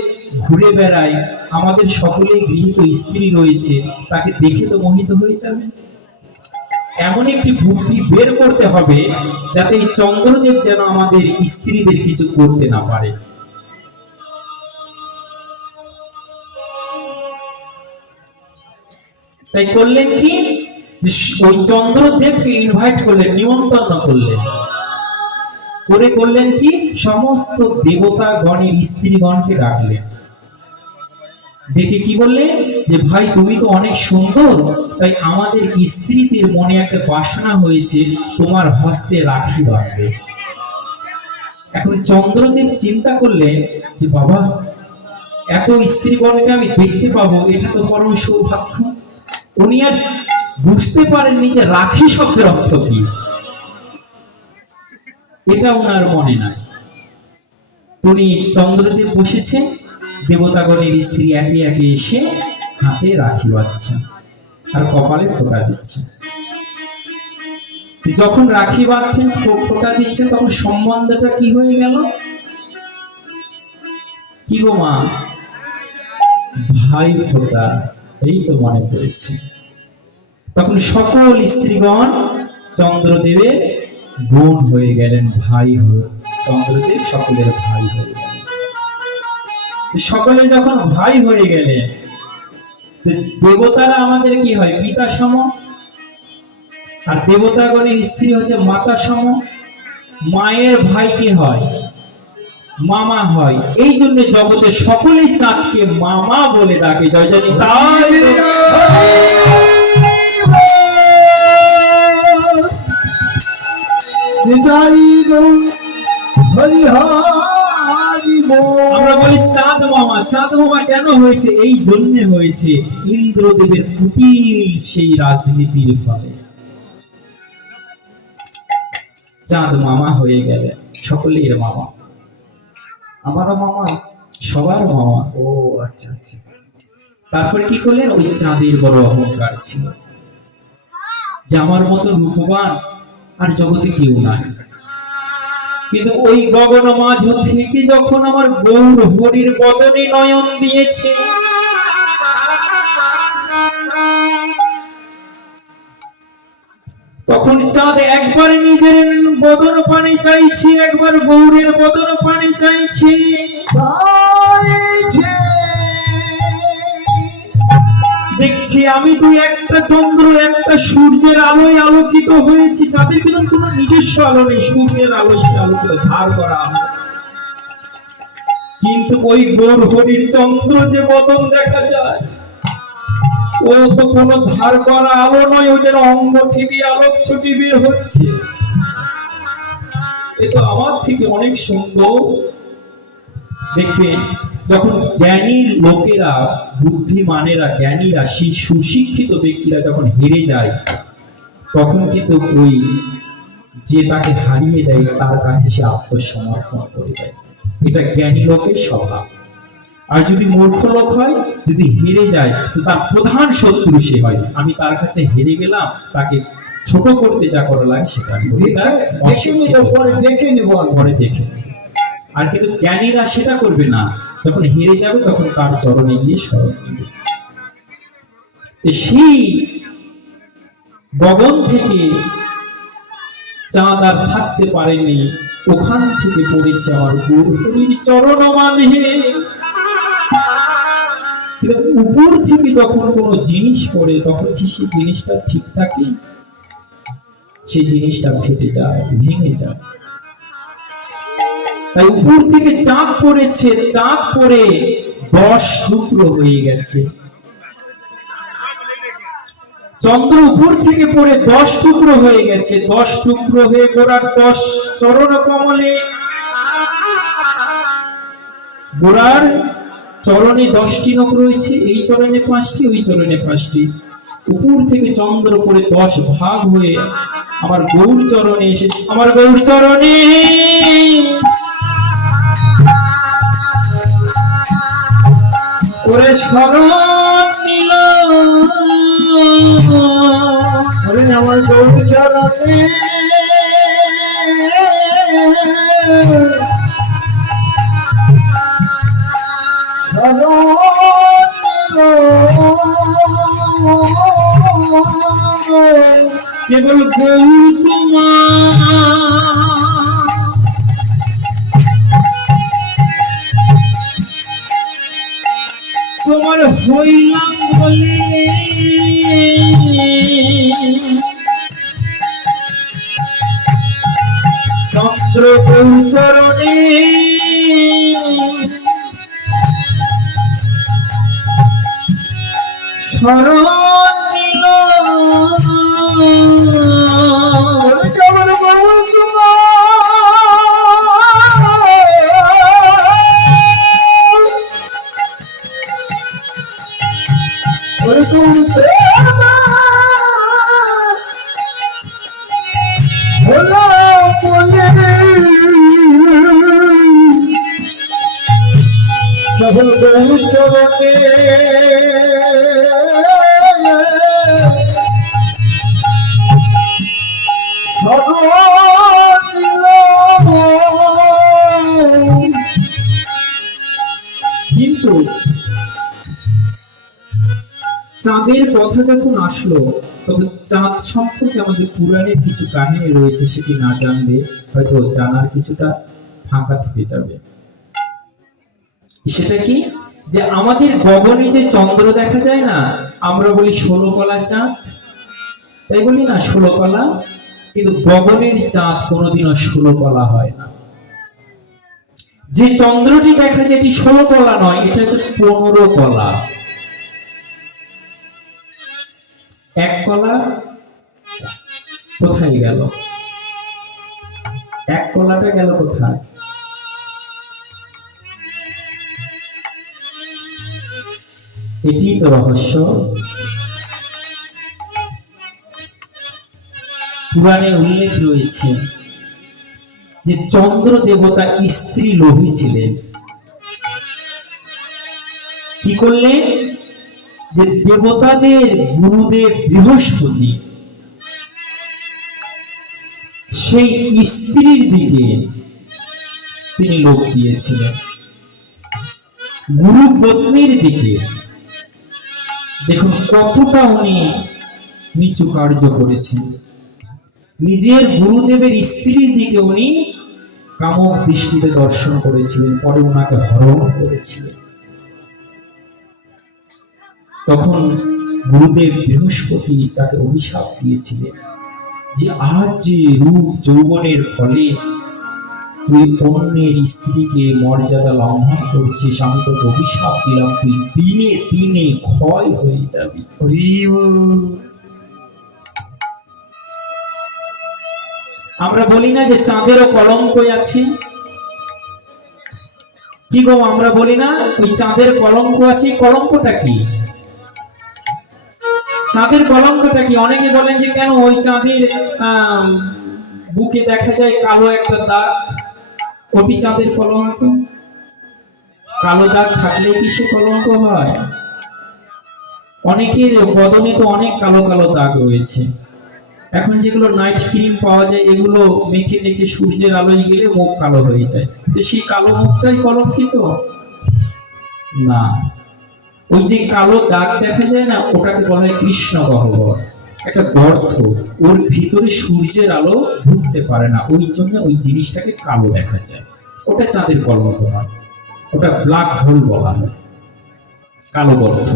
ঘুরে বেড়ায়, আমাদের সকলেই গৃহীত স্ত্রী রয়েছে, তাকে দেখে তো মোহিত হয়ে যাবে। এমন একটি বুদ্ধি বের করতে হবে যাতে এই চন্দ্রদেব যেন আমাদের স্ত্রীদের কিছু করতে না পারে। তাই করলেন কি, ওই চন্দ্রদেবকে ইনভাইট করলেন, নিমন্ত্রণ করলেন। করলেন কি, সমস্ত দেবতা গণের স্ত্রীগণকে ডাকলেন। ডেকে কি বললেন যে ভাই তুমি তো অনেক সুন্দর, তাই আমাদের স্ত্রীদের মনে একটা বাসনা হয়েছে তোমার হস্তে রাখি বাঁধবে। এখন চন্দ্রদেব চিন্তা করলেন যে বাবা এত স্ত্রীগণকে আমি দেখতে পাবো, এটা তো পরম সৌভাগ্য। উনি আর বুঝতে পারেননি যে রাখি শব্দের অর্থ কি, এটা উনার মনে নাই। উনি চন্দ্রদেব বসেছে, দেবতাগণের স্ত্রী একে একে এসে হাতে রাখি বাঁধছে আর কপালে ফোঁটা দিচ্ছে। যখন রাখি বাঁধছেন, ফোঁটা দিচ্ছে, তখন সম্বন্ধটা কি হয়ে গেল? কি গো মা? ভাই ফোঁটা, এই তো মনে পড়েছে। তখন সকল স্ত্রীগণ চন্দ্রদেবের বোন হয়ে গেলেন, ভাই হয়ে। চন্দ্রদেব সকলের ভাই হয়ে গেলেন। সকলে যখন ভাই হয়ে গেলেন, দেবতারা আমাদের কি হয়? পিতা সম। আর দেবতাগণের স্ত্রী হচ্ছে মাতা সম। মায়ের ভাই কি হয়? মামা হয়। এই জন্য জগতে সকলেই চাঁদকে মামা বলে ডাকে। জয় জয় নিতাই। আমরা বলি চাঁদ মামা। চাঁদ মামা কেন হয়েছে? এই জন্য হয়েছে ইন্দ্রদেবের কুটিল সেই রাজনীতির ফলে চাঁদ মামা হয়ে গেলেন। সকলের মামা, আমারও মামা, সবার মামা। ও আচ্ছা আচ্ছা। তারপরে কি করলেন? ওই চাঁদের বড় অহংকার ছিল যে আমার মতো রূপবান আর জগতে কেউ নাই। কিন্তু ওই গগন মাঝ থেকে যখন আমার গৌর হরির বদনে নয়ন দিয়েছে, তখন চাঁদ একবার নিজের বদন পানে চাইছি, একবার গৌরের বদন পানে চাইছি। দেখছি আমি দুই, একটা চন্দ্র একটা সূর্যের আলোয় আলোকিত হয়েছি। চাঁদের কিন্তু কোনো নিজস্ব আলো নেই, সূর্যের আলোয় সে আলোকিত, ধার করা আলো। কিন্তু ওই গৌর হরির চন্দ্র যে বদন দেখা যায়, ও তো কোনো ধার করা আলো নয়, ও যেন অঙ্গ থেকে আলোক ছুটি বের হচ্ছে। এ তো আমার থেকে অনেক সুন্দর। দেখবেন যখন জ্ঞানী লোকেরা, বুদ্ধিমানেরা, জ্ঞানীরা, সেই সুশিক্ষিত ব্যক্তিরা যখন হেরে যায়, তখন কিন্তু ওই যে তাকে হারিয়ে দেয় তার কাছে সে আত্মসমর্পণ করে দেয়। এটা জ্ঞানী লোকের স্বভাব। আর যদি মূর্খ লোক হয়, যদি হেরে যায়, তো তার প্রধান শত্রু সে হয়। আমি তার কাছে হেরে গেলাম, তাকে ছোট করতে যা করা লাগে সেটা আমি করি, পরে দেখে। আর কিন্তু জ্ঞানীরা সেটা করবে না, যখন হেরে যাবে তখন তার চরণে গিয়ে শরণ নেবে। সেই গগন থেকে চাঁদ আর থাকতে পারেনি, ওখান থেকে পড়েছে আমার গৌর হরির চরণ মাঝে। উপর থেকে যখন কোনো জিনিস পড়ে, তখন কি সেই জিনিসটা ঠিক থাকে? সেই জিনিসটা ফেটে যায়, ভেঙে যায়। তাই উপর থেকে চাঁদ পড়েছে, চাঁদ পড়ে 10 টুকরো হয়ে গেছে। চন্দ্র উপর থেকে পড়ে 10 টুকরো হয়ে গেছে। 10 টুকরো হয়ে গোড়ার 10 চরণ কমলে, গোড়ার চরণে 10টি নখ রয়েছে, এই চরণে 5টি, ওই চরণে 5টি। উপর থেকে চন্দ্র পড়ে 10 ভাগ হয়ে আমার গৌর চরণে এসে, আমার গৌর চরণে ওরে শরণ নিল, ওরে আমার গৌর চরণে কেবল গৌর তোমার, তোমার হইলাম বলে চন্দ্র গৌর চরণে শরণ নিল। ওরে তুলতে হলো বলে বহু বহু চরণে কিন্তু চাঁদের কথা যখন আসলো, তবে চাঁদ সম্পর্কে আমাদের পুরাণের কিছু কাহিনী রয়েছে, সেটি না জানলে হয়তো জানার কিছুটা ফাঁকা থেকে যাবে। সেটা কি, যে আমাদের গগনে যে চন্দ্র দেখা যায় না, আমরা বলি 16 কলা চাঁদ, তাই বলি না 16 কলা, কিন্তু গগনের চাঁদ কোনোদিনও 16 কলা হয় না। যে চন্দ্রটি দেখা যায় এটি 16 কলা নয়, এটা হচ্ছে 15 কলা। এক কলা কোথায় গেল? এক কলাটা গেল কোথায়? এটি তো রহস্য। পুরাণে উল্লেখ রয়েছে যে চন্দ্র দেবতা স্ত্রী লোভী ছিলেন। কি করলেন? যে দেবতাদের গুরুদেব বৃহস্পতি সেই স্ত্রীর দিকে তিনি লোভ দিয়েছিলেন, গুরু পত্নীর দিকে। দেখুন কতটা উনি নিচু কার্য করেছেন। নিজের গুরুদেবের স্ত্রীর দিকে উনি কামক দৃষ্টিতে দর্শন করেছিলেন, পরে ওনাকে হরণ করেছিলেন। তখন গুরুদেব বৃহস্পতি তাকে অভিশাপ দিয়েছিলেন যে আজ যে রূপ যৌবনের ফলে তুই অন্যের স্ত্রীকে মর্যাদা লঙ্ঘন করছিস, আমি তোকে অভিশাপ দিলাম, তুই দিনে দিনে ক্ষয় হয়ে যাবি। আমরা বলি না যে চাঁদেরও কলঙ্ক আছে? কি গো, আমরা বলি না ওই চাঁদের কলঙ্ক আছে? কলঙ্কটা কি? চাঁদের কলঙ্কটা কি? অনেকে বলেন যে কেন ওই চাঁদের বুকে দেখা যায় কালো একটা দাগ, ওটি চাঁদের কলঙ্ক। কালো দাগ থাকলে কি সে কলঙ্ক হয়? অনেকের বদনে তো অনেক কালো কালো দাগ রয়েছে। এখন যেগুলো নাইট ক্রিম পাওয়া যায়, এগুলো মেখে মেখে সূর্যের আলোয় গেলে মুখ কালো হয়ে যায়, তো সেই কালো মুখটাই কলঙ্কিত না। ওই যে কালো দাগ দেখা যায় না, ওটাকে বলা হয় কৃষ্ণ গহ্বর, একটা গর্ত, ওর ভিতরে সূর্যের আলো ঢুকতে পারে না, ওই জন্য ওই জিনিসটাকে কালো দেখা যায়। ওটা চাঁদের কলঙ্ক নয়, ওটা ব্ল্যাক হোল বলা হয়, কালো গর্ত।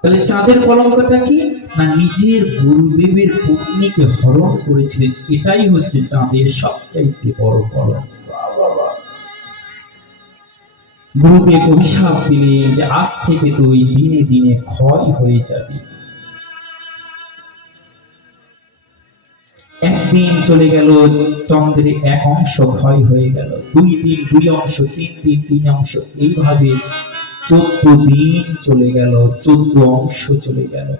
তাহলে চাঁদের কলঙ্কটা কি না, নিজের গুরুদেবের পত্নীকে হরণ করেছিলেন, এটাই হচ্ছে চাঁদের সবচাইতে বড় কলঙ্ক। গুরুদেব অভিশাপ দিলেন যে আজ থেকে তুই দিনে দিনে ক্ষয় হয়ে যাবি। একদিন চলে গেল, চন্দ্রের এক অংশ ক্ষয় হয়ে গেল, 2 দিন 2 অংশ, 3 দিন 3 অংশ, এইভাবে 14 দিন চলে গেল, 14 অংশ চলে গেল,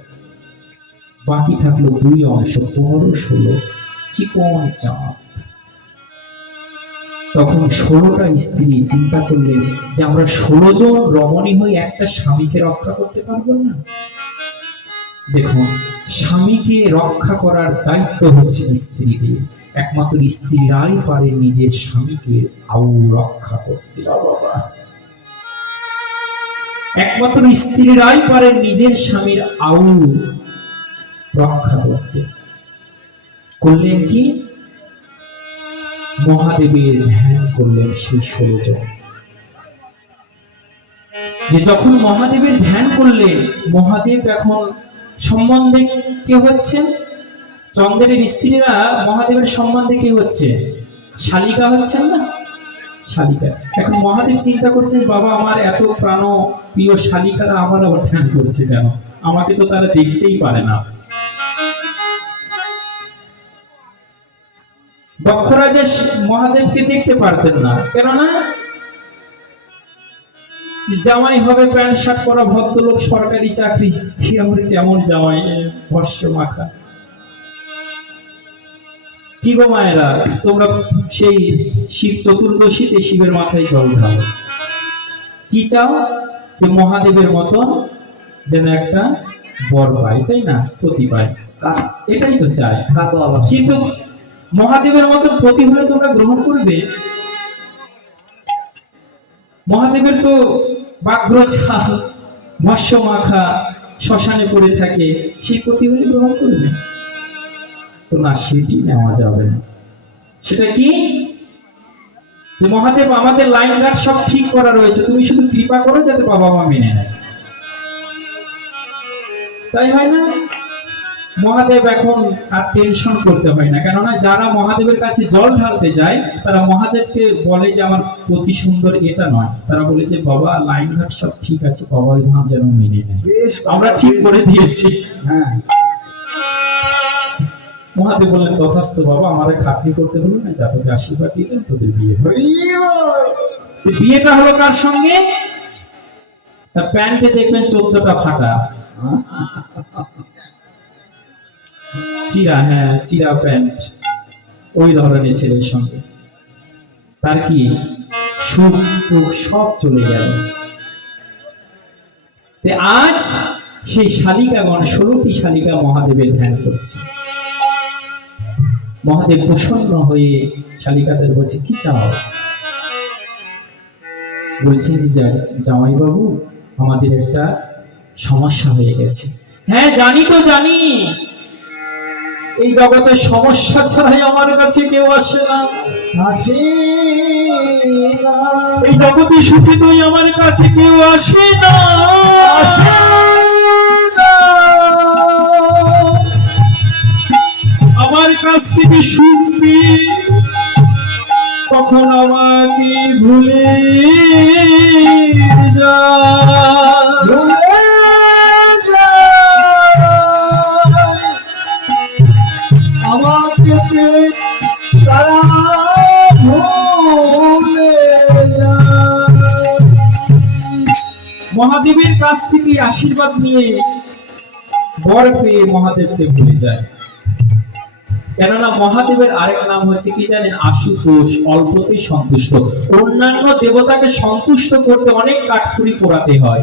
বাকি থাকলো 2 অংশ, 15-16 চিকন চাঁদ। তখন 16টা স্ত্রী চিন্তা করলেন যে আমরা 16 জন রমণী হয়ে একটা স্বামীকে রক্ষা করতে পারবো না। দেখুন, স্বামীকে রক্ষা করার দায়িত্ব হচ্ছে স্ত্রীদের, একমাত্র স্ত্রীরাই পারে নিজের স্বামীকে রক্ষা করতে। একমাত্র স্ত্রীরাই পারে নিজের স্বামীর রক্ষা করতে। করলেন কি? মহাদেবের ধ্যান করলেন সেই 16 জন। যে যখন মহাদেবের ধ্যান করলেন, মহাদেব এখন সম্বন্ধে কে হচ্ছেন? চন্দ্রের স্ত্রীরা মহাদেবের সম্বন্ধে কে হচ্ছে? শালিকা হচ্ছেন না? শালিকা। এখন মহাদেব চিন্তা করছেন, বাবা আমার এত প্রাণ প্রিয় শালিকারা আমার আবার ধ্যান করছে কেন? আমাকে তো তারা দেখতেই পারে না। দক্ষরাজা মহাদেবকে দেখতে পারতেন না, কেননা জামাই হবে প্যান্ট শার্ট পরা ভদ্রলোক, সরকারি চাকরি, কি আমার কেমন জামাই, ভস্য মাখা। কি গো মায়েরা, তোমরা সেই শিব চতুর্দশীতে শিবের মাথায় জল ঢালো, কি চাও? যে মহাদেবের মতন যেন একটা বর পাই, তাই না? পতি পাই, এটাই তো চাই। কিন্তু মহাদেবের মতন পতি হলে তোমরা গ্রহণ করবে? মহাদেবের তো বাঘ্র ছাল, ভস্য মাখা, শ্মশানে পড়ে থাকে, সেই পতি হলে গ্রহণ করবে তো না? সেটি নেওয়া যাবে না। সেটা কি? যে মহাদেব আমাদের লাইন ঘাট সব ঠিক করা রয়েছে, তুমি শুধু কৃপা করো যাতে বাবা মা মেনে নেয়, তাই হয় না? মহাদেব এখন আর টেনশন করতে হয় না, কেননা যারা মহাদেবের কাছে জল ঢালতে যায় তারা মহাদেবকে বলে যে আমার পতি সুন্দর, এটা নয়, তারা বলে যে বাবা লাইন ঘাট সব ঠিক আছে, বাবা মা যেন মেনে নেয়, আমরা ঠিক করে দিয়েছি। হ্যাঁ, মহাদেব বললেন তথাস্তু বাবা, আমার খাটনি করতে হলো না, যা তোকে আশীর্বাদ দিতেন তোদের বিয়ে হলো। বিয়েটা হলো কার সঙ্গে? তার প্যান্টে দেখবেন 14টা ফাটা, চিরা, হ্যাঁ চিরা প্যান্ট, ওই ধরনের ছেলের সঙ্গে। তার কি সুখ টুক সব চলে গেল। আজ সেই শালিকাগণ 16টি শালিকা মহাদেবের ধ্যান করছে। মহাদেব প্রসন্ন হয়ে শালিকাদের বলছে কি চাও? বলছেন যে জামাই বাবু, আমাদের একটা সমস্যা হয়ে গেছে। হ্যাঁ জানি তো জানি, এই জগতে সমস্যা ছাড়াই আমার কাছে কেউ আসে না, এই জগতে সুখে তুই আমার কাছে কেউ আসে না, আমার কাছ থেকে সুখ পেয়ে কখন আমাকে ভুলে যা, আমাকে তারা ভুলে যায়। মহাদেবের কাছ থেকে আশীর্বাদ নিয়ে বর পেয়ে মহাদেবকে ভুলে যায়। কেননা মহাদেবের আরেক নাম হচ্ছে কি জানেন? আশুতোষ, অল্পতেই সন্তুষ্ট। অন্যান্য দেবতাকে সন্তুষ্ট করতে অনেক কাঠখড়ি পোড়াতে হয়,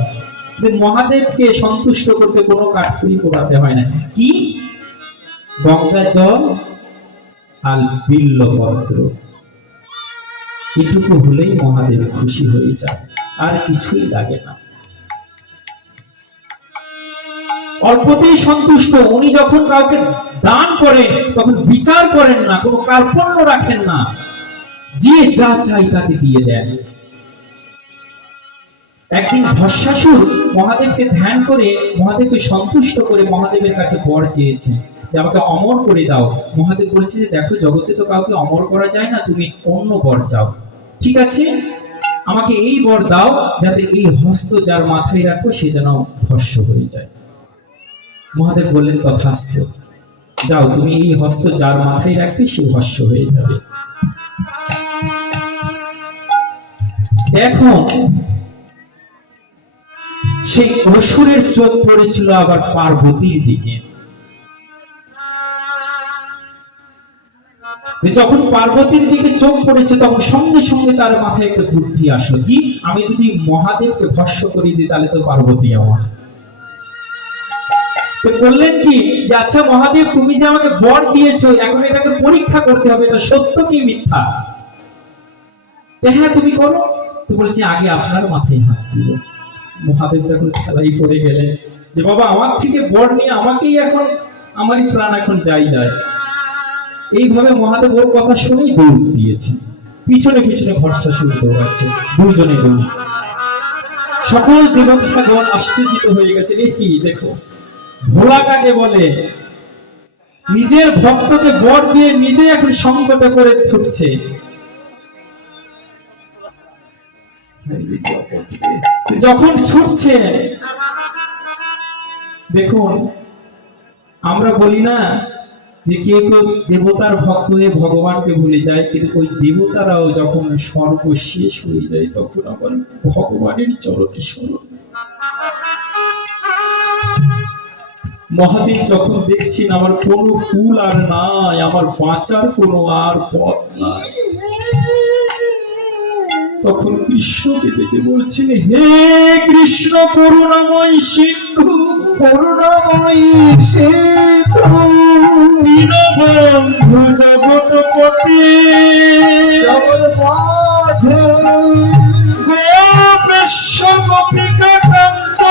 কিন্তু মহাদেবকে সন্তুষ্ট করতে কোনো কাঠখড়ি পোড়াতে হয় না। কি? গঙ্গা জল আর বিল্লপত্র, এটুকু হলেই মহাদেব খুশি হয়ে যায়, আর কিছুই লাগে না। অল্পতেই সন্তুষ্ট। উনি যখন কাউকে দান করেন তখন বিচার করেন না, কোনো কার্পণ্য রাখেন না, যে যা চাই তাকে দিয়ে দেন। একদিন ভস্মাসুর মহাদেবকে ধ্যান করে, মহাদেবকে সন্তুষ্ট করে মহাদেবের কাছে বর চেয়েছে যে আমাকে অমর করে দাও। মহাদেব বলছে যে দেখো জগতে তো কাউকে অমর করা যায় না, তুমি অন্য বর চাও। ঠিক আছে, আমাকে এই বর দাও যাতে এই হস্ত যার মাথায় রাখবো সে যেন ভস্ম হয়ে যায়। মহাদেব বললেন তথাস্তু, যাও তুমি এই হস্ত যার মাথায় রাখবে সে ভস্ম হয়ে যাবে। এখন সেই অসুরের চোখ পড়েছিল আবার পার্বতীর দিকে। যখন পার্বতীর দিকে চোখ পড়েছে তখন সঙ্গে সঙ্গে তার মাথায় একটা বুদ্ধি আসলো, কি আমি যদি মহাদেবকে ভস্ম করে দিই তাহলে তো পার্বতী আমার। বললেন কি যে আচ্ছা মহাদেব, তুমি যে আমাকে বর দিয়েছো এখন এটাকে পরীক্ষা করতে হবে, এটা সত্য কি মিথ্যা। হ্যাঁ তুমি করো। তো বলছি আগে আপনার মাথায় হাত দিব। মহাদেব তখন খেলাই পড়ে গেলেন যে বাবা আমার থেকে বর নিয়ে আমাকেই এখন, আমারই প্রাণ এখন যাই যায়। এইভাবে মহাদেব ওর কথা শুনেই দৌড় দিয়েছে, পিছনে পিছনে ভস্মাসুর দৌড়াচ্ছে, দুজনে দৌড়। সকল দেবতাগণ আশ্চর্যিত হয়ে গেছে, এ কি দেখো ভোলা কাকে বলে, নিজের ভক্তকে বর দিয়ে নিজে এখন সংকটে করে ছুটছে। যখন ছুটছে দেখুন, আমরা বলি না যে কেউ কেউ দেবতার ভক্ত হয়ে ভগবানকে ভুলে যায়, কিন্তু ওই দেবতারাও যখন সর্বশেষ হয়ে যায় তখন আবার ভগবানের চরণে স্মরণ। মহাদেব যখন দেখছেন আমার কোনো কুল আর নাই, আমার বাঁচার কোনো আর পথ নাই, তখন কৃষ্ণকে দেখে বলছেন, হে কৃষ্ণ করুণাময় সিন্ধু, করুণাময়ী সিন্ধু দীনবন্ধু জগৎপতি, জগৎপথে গোপেশ্ব গোপিকা কান্ত,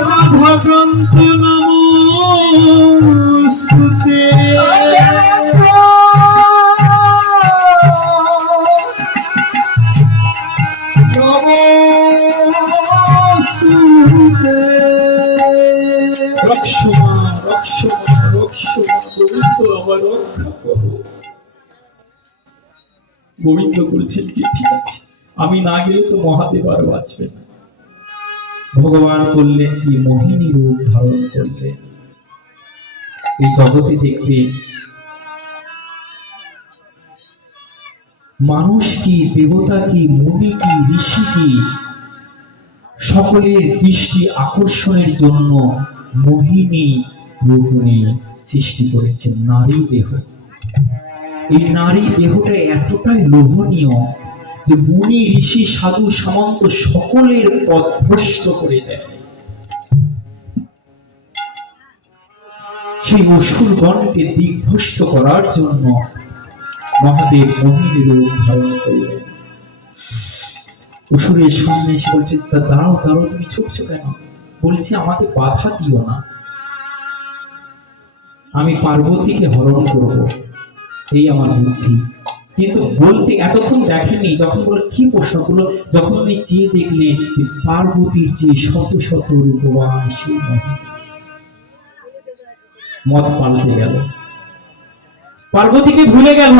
রাধাকান্ত নমস্তুতে। রক্ষমা রক্ষমা রক্ষমা, গোবিন্দ আমার রক্ষা করো। গোবিন্দ বলছেন কি, ঠিক আছে, আমি না গেলে তো মহাদেব আর বাঁচবে না। ভগবান করলেন কি, মোহিনী রূপ ধারণ করলেন। এই জগতে দেখবে মানুষ কি, দেবতা কি, মুনি কি, ঋষি কি, সকলের দৃষ্টি আকর্ষণের জন্য মোহিনী রূপ উনি সৃষ্টি করেছেন, নারী দেহ। এই নারী দেহটা এতটাই লোভনীয় যে মুনি ঋষি সাধু সামন্ত সকলের পথ ভ্রষ্ট করে দেয়। সেই অসুরগণকে দিগ্ভ্রষ্ট করার জন্য মহাদেব মোহিনী রূপ ধারণ করলেন। অসুরের সামনে এসে বলছে, দাঁড়াও দাঁড়াও, তুমি ছুটছো কেন? বলছে, আমাকে বাধা দিও না, আমি পার্বতীকে হরণ করব, এই আমার বুদ্ধি। কিন্তু বলতে এতক্ষণ দেখেনি, যখন বলে কি প্রশ্ন করলো, যখন উনি চেয়ে দেখলেন যে পার্বতীর চেয়ে শত শত রূপবান সেই মত পাল্টে গেল, পার্বতীকে ভুলে গেল,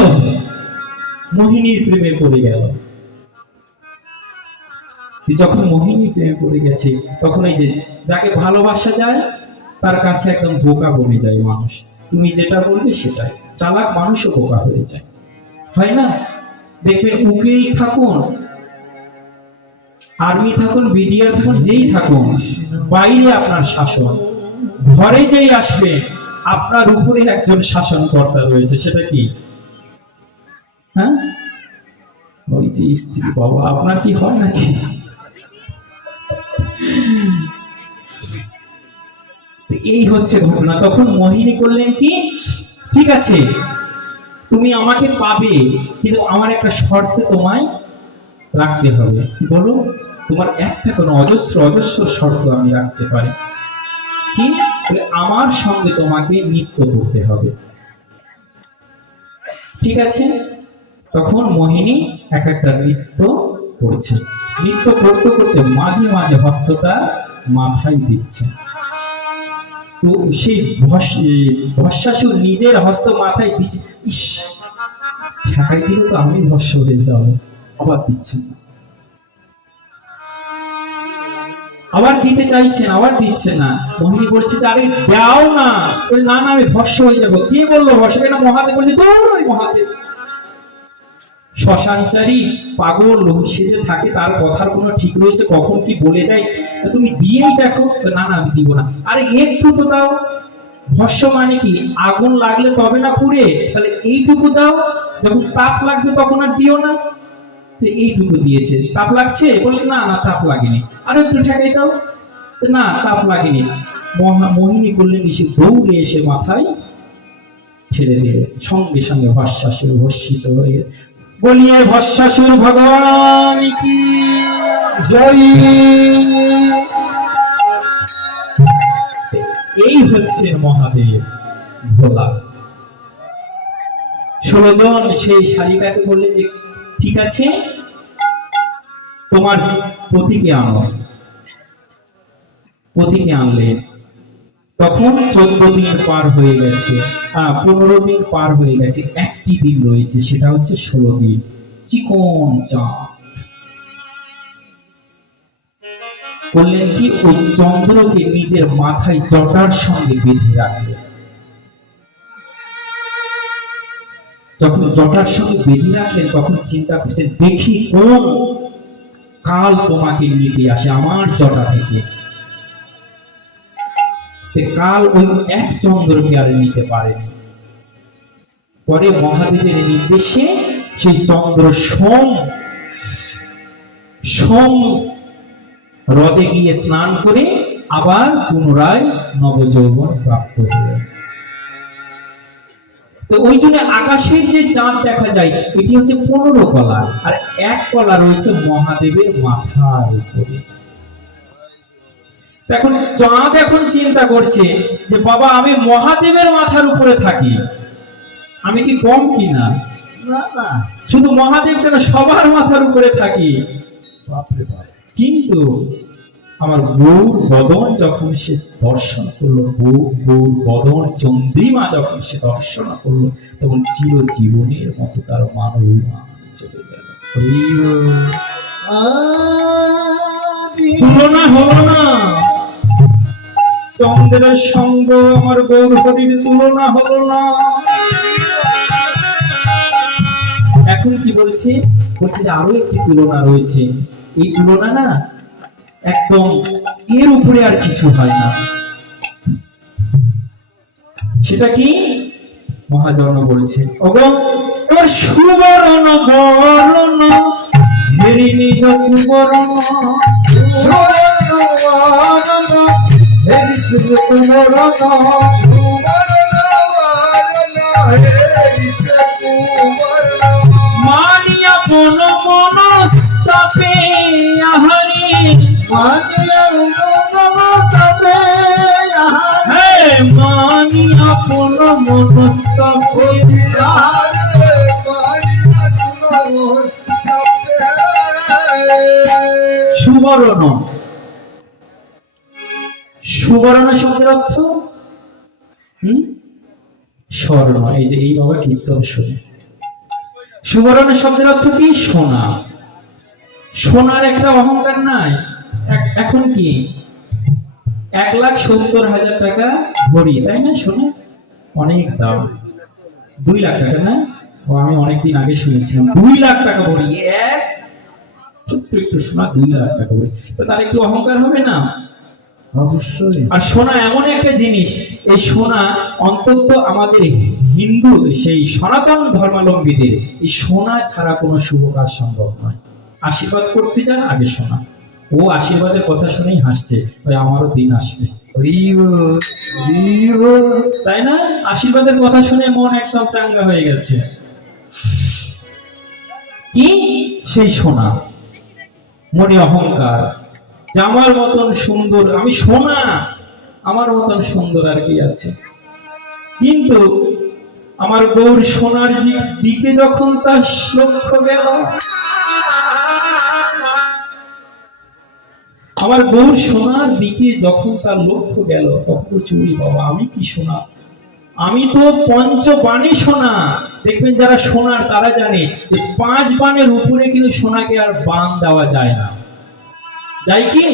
মোহিনীর প্রেমে পড়ে গেল। যখন মোহিনীর প্রেমে পড়ে গেছে, তখন এই যে যাকে ভালোবাসা যায় তার কাছে একদম বোকা বনে যায় মানুষ। তুমি যেটা বলবে সেটাই। চালাক মানুষও বোকা হয়ে যায়, হয় না? দেখবেন উকিল থাকুন, আর্মি থাকুন, বিডিআর থাকুন, যেই থাকুন, বাইরে আপনার শাসন, ঘরে যেই আসবে আপনার উপরে একজন শাসনকর্তা রয়েছে। সেটা কি? হ্যাঁ, ওই যে স্ত্রী। বাবা, আপনার কি হয় নাকি? এই হচ্ছে ঘটনা। তখন মোহিনী করলেন কি, ঠিক আছে, তুমি আমাকে পাবে, কিন্তু আমার একটা শর্ত তোমায় রাখতে হবে। বলো, তোমার একটা কোনো অজস্র অজস্র শর্ত আমি রাখতে পারি। কি? আমার সঙ্গে তোমাকে নৃত্য করতে হবে। ঠিক আছে। তখন মোহিনী এক একটা নৃত্য করছে। নৃত্য করতে করতে মাঝে মাঝে হস্তটা মাথায় দিচ্ছে। তো সেই ভস্মাসুর নিজের হস্ত মাথায় দিচ্ছে। ইস, ঠেকাই দিলে তো আমি ভস্ম হয়ে যাবো। আবার দিচ্ছেন, আবার দিতে চাইছেন, আবার দিচ্ছে না। মোহিনী বলছে, আরে দাও না। না না, আমি ভস্ম হয়ে যাবো। কে বললো ভস্ম? কেন? মহাদেব বলছে, দৌড় ওই মহাদেব। শ্মশানচারী পাগল সে যে থাকে, তার কথার কোনো ঠিক রয়েছে, কখন কি বলে দেয়। তুমি দিয়েই দেখো। না না, আমি দিব না। আরে একটু তো দাও। ভস্ম মানে কি? আগুন লাগলে তবে না পুড়ে, তাহলে এইটুকু দাও। যখন তাপ লাগবে তখন আর দিও না। এইটুকু দিয়েছে। তাপ লাগছে? বললে না না, তাপ লাগেনি। আরো একটু ঠেকাই দাও। না, তাপ লাগেনি। মোহিনী করলেন, এসে দৌড়ে এসে মাথায় ছেড়ে দিলে। সঙ্গে সঙ্গে ভস্মাসুর ভস্মিত হয়ে, বলিয়ে ভস্মাসুর ভগবান কি জয়। এই হচ্ছে মহাদেব ভোলা। 16 জন সেই শালিকাকে বললেন যে, ঠিক আছে, তোমার পতিকে আনো। পতিকে আনলেন। তখন 14 দিন পার হয়ে গেছে, 15 দিন পার হয়ে গেছে, একটি দিন রয়েছে, সেটা হচ্ছে 16 দিন। চিকন চাঁদ। করলেন কি, ওই চন্দ্রকে নিজের মাথায় জটার সঙ্গে বেঁধে রাখলেন। যখন জটার সঙ্গে বেঁধে রাখলেন তখন চিন্তা করছেন, দেখি কোন কাল তোমাকে নিতে আসে আমার জটা থেকে। কাল ওই এক চন্দ্রকে আর নিতে পারেনি। পরে মহাদেবের নির্দেশে সেই চন্দ্র সোম হ্রদে গিয়ে স্নান করে আবার পুনরায় নবযৌবন প্রাপ্ত হলো। তো ওই জন্য আকাশের যে চাঁদ দেখা যায় এটি হচ্ছে 15 কলা, আর এক কলা রয়েছে মহাদেবের মাথার উপরে। এখন চাঁদ এখন চিন্তা করছে যে বাবা, আমি মহাদেবের মাথার উপরে থাকি, আমি কি কম কিনা? না না, শুধু মহাদেব কেন, সবার মাথার উপরে থাকি। বাপরে বাপ। কিন্তু আমার গৌর বদন যখন সে দর্শন করলো, গৌর বদন চন্দ্রিমা যখন সে দর্শন করলো, তখন চিরজীবনের মতো তার মানব চলে গেল। তুলনা হলো না, চন্দ্রের সঙ্গ আমার গৌর হরির তুলনা হলো না। এখন কি বলছে যে আরো একটি তুলনা রয়েছে। এই তুলনা না একদম এর উপরে আর কিছু হয় না। সেটা কি? মহাজন বলছে, ওগো এবার সুবর্ণ বরণ হেরি নিজ কুবরণ, মানিয়া বন মনস্তাপে আহারে, মানিয়া বন মনস্তাপে সুবর্ণ। সুবর্ণ শব্দের অর্থ স্বর্ণ। এই যে এই বাবা কীর্তন শুনে, সুবর্ণ শব্দের অর্থ কি? সোনা। সোনার একটা অহংকার নাই। এখন কি 1,70,000 টাকা ভরি, তাই না? সোনা অনেক দাম। 2 লাখ টাকা না? ও আমি অনেকদিন আগে শুনেছিলাম 2 লাখ টাকা ভরি। এক ছোট্ট একটু সোনা 2 লাখ টাকা ভরি, তো তার একটু অহংকার হবে না? অবশ্যই। আর সোনা এমন একটা জিনিস, এই সোনা অন্তত আমাদের হিন্দু সেই সনাতন ধর্মাবলম্বীদের এই সোনা ছাড়া কোনো শুভ কাজ সম্ভব নয়। আশীর্বাদ করতে যান, আগে সোনা। ও আশীর্বাদের কথা শুনেই হাসছে, ভাই আমারও দিন আসবে, তাই না? আশীর্বাদের কথা শুনে মন একদম চাঙ্গা হয়ে গেছে। কি সেই সোনা, মনে অহংকার, আমার মতন সুন্দর, আমি সোনা, আমার মতন সুন্দর আর কি আছে। কিন্তু আমার গৌর সোনার দিকে যখন তার লক্ষ্য গেল, আমার গৌর সোনার দিকে যখন তার লক্ষ্য গেল, তখন বলছে, ওরে বাবা, আমি কি সোনা, আমি তো পঞ্চবাণী সোনা। দেখবেন যারা সোনার তারা জানে যে 5 বাণের উপরে কিন্তু সোনাকে আর বান দেওয়া যায় না। যাই কি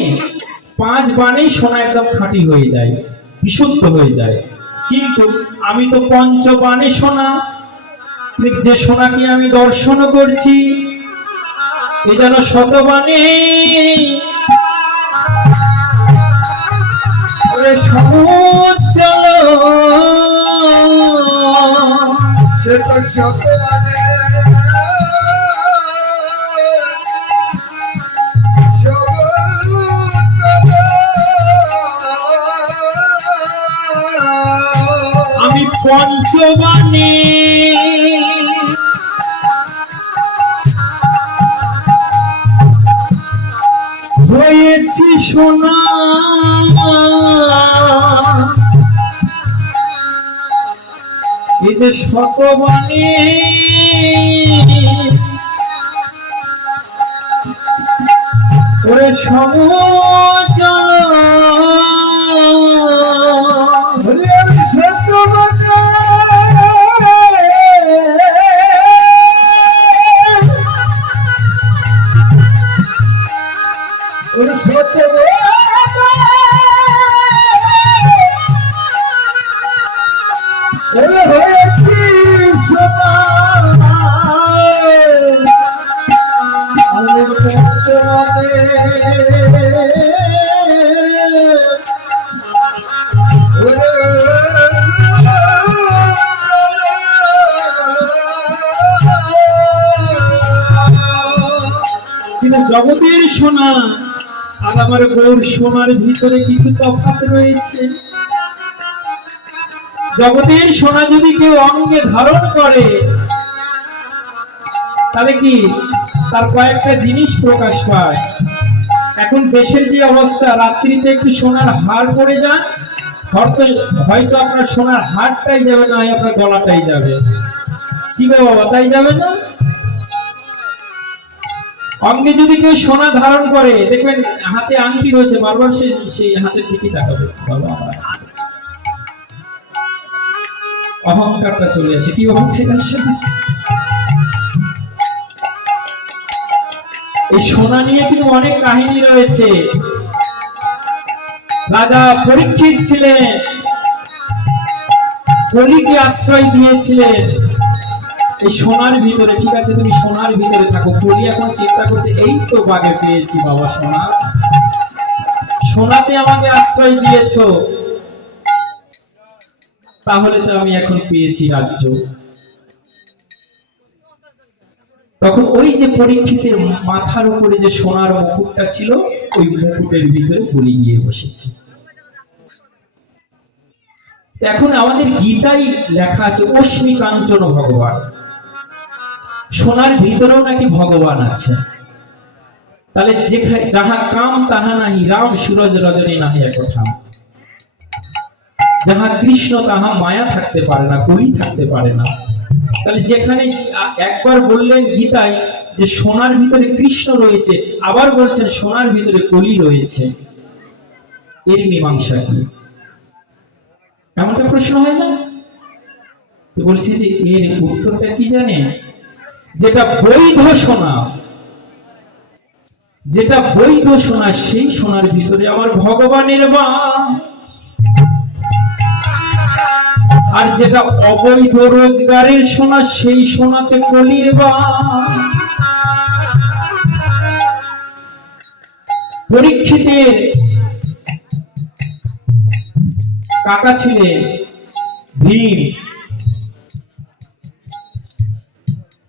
5 বাণেই সোনা একদম খাঁটি হয়ে যায়, বিশুদ্ধ হয়ে যায়। কিন্তু আমি তো পঞ্চবাণী সোনা, যে সোনাকে আমি দর্শন করছি এ যেন শতবাণী। সমুদ্র সে তো শতবাণী, আমি পঞ্চবাণী হয়েছি সোনা, এই যে শতবাণী ওরে সমুদ্র আমি শতবাণী, ওরে সত্য ওরে হয়েছি সমান আমি পঞ্চমানে ওরে কিন্তু জগতের সোনা আর আমার গৌর সোনার ভিতরে কিছু তফাৎ রয়েছে। জগতের সোনা যদি কেউ অঙ্গে ধারণ করে তাহলে কি তার কয়েকটা জিনিস প্রকাশ পায়। এখন দেশের যে অবস্থা, রাত্রিতে একটু সোনার হার পড়ে যান, হয়তো আপনার সোনার হারটাই যাবে না, আপনার গলাটাই যাবে। কি গো বাবা, তাই যাবে না? অঙ্গে যদি কেউ সোনা ধারণ করে, দেখবেন হাতে আংটি রয়েছে, বারবার সেই হাতের দিকে তাকাবে, বাবা আমার অহংকারটা চলে আসে। কি অহংকার আসে? এই সোনা নিয়ে কিন্তু অনেক কাহিনী রয়েছে। রাজা পরীক্ষিত ছিলেন, কলিকে আশ্রয় দিয়েছিলেন এই সোনার ভিতরে। ঠিক আছে, তুমি সোনার ভিতরে থাকো। কলি এখন চিন্তা করছে, এই তো বাগে পেয়েছি বাবা সোনা, সোনাতে আমাকে আশ্রয় দিয়েছো, তাহলে তো আমি এখন পেয়েছি রাজ্য। তখন ওই যে পরীক্ষিতের মাথার উপরে যে সোনার মুকুটটা ছিল, ওই মুকুটের ভিতরে কলি গিয়ে বসেছে। এখন আমাদের গীতায় লেখা আছে অশ্মি কাঞ্চন ভগবান, সোনার ভিতরেও নাকি ভগবান আছে। তাহলে যাহা কাম তাহা নাহি রাম, সুরজ রজনী নাহি একঠাম। যাহা কৃষ্ণ তাহা মায়া থাকতে পারে না, কলি থাকতে পারে না। তাহলে যেখানে একবার বললেন গীতায় যে সোনার ভিতরে কৃষ্ণ রয়েছে, আবার বলছেন সোনার ভিতরে কলি রয়েছে, এর মীমাংসা কি? এমনটা প্রশ্ন হয় না? তো বলছি যে এর উত্তরটা কি জানেন? যেটা বৈধ সোনা, যেটা বৈধ সোনা, সেই সোনার ভিতরে আমার ভগবানের বাস। আর যেটা অবৈধ রোজগারের সোনা, সেই সোনাতে কলির বাস। পরীক্ষিতের কাকা ছিলেন ভীম।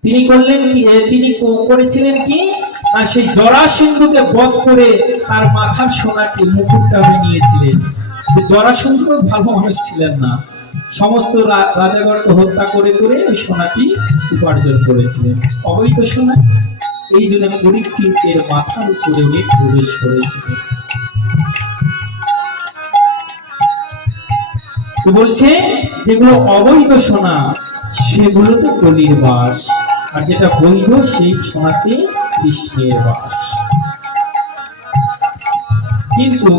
তিনি করলেন কি, তিনি করেছিলেন কি না, সেই জরাসন্ধকে বধ করে তার মাথার সোনাটি মুকুটটা নিয়েছিলেন। জরাসন্ধ ভালো মানুষ ছিলেন না, সমস্ত রাজাগণকে হত্যা করে করে ওই সোনাটি উপার্জন করেছিলেন, অবৈধ সোনা। এই জন্য পরীক্ষিতের মাথার উপরে উনি প্রবেশ করেছিলেন। তো বলছে যেগুলো অবৈধ সোনা সেগুলোতে কলির বাস, আর যেটা বৈধ সেই সোনাতে কৃষ্ণের বাস। কিন্তু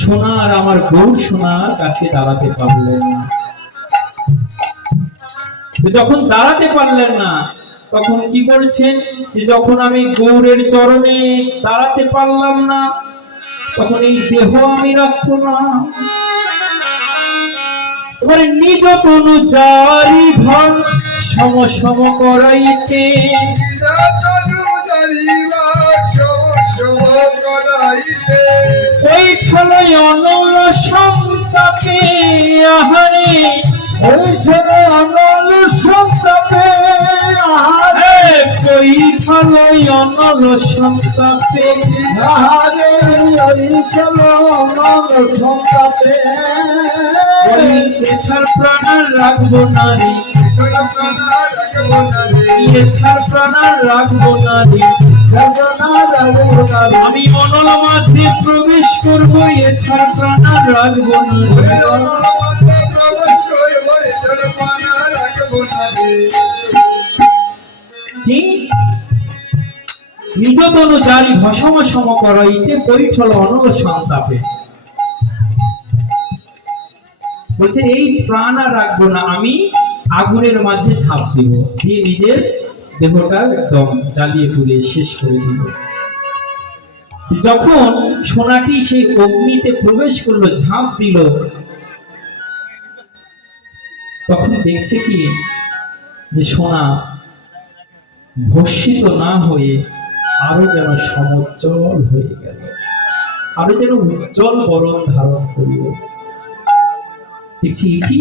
সোনার আমার গৌর সোনার কাছে দাঁড়াতে পারলেন না। যখন দাঁড়াতে পারলেন না, তখন কি করছেন, যে যখন আমি গৌরের চরণে দাঁড়াতে পারলাম না, তখন এই দেহ আমি রাখবো না, এবারে নিজ তনু জারি ভর সম সম করাইতে, ওই ঠলয় অনল সংতাপে, আহারে ওই ছেলে অনল সংতাপে, আহারে ওই ঠলয় অনল সংতাপে, আহারে ওই ছেলে অনল সংতাপে, এছাড় প্রাণ রাখবো না রে, এছাড় প্রাণ রাখবো না রে, আমি অনল মাঝে প্রবেশ করবো, এছাড় প্রাণ রাখবো না রে। নিজ তনু জারি ভসম সম করাইতে, পরিঠল অনল সংতাপে। বলছে এই প্রাণ আর রাখবো না, আমি আগুনের মাঝে ঝাঁপ দিব, দিয়ে নিজের দেহটা একদম জ্বালিয়ে পুড়িয়ে শেষ করে দিব। যখন সোনাটি সেই অগ্নিতে প্রবেশ করলো, ঝাঁপ দিল, তখন দেখছে কি যে সোনা ভস্মিত না হয়ে আরো যেন সমুজ্জ্বল হয়ে গেল, আরো যেন উজ্জ্বল বরণ ধারণ করল। দেখছি কি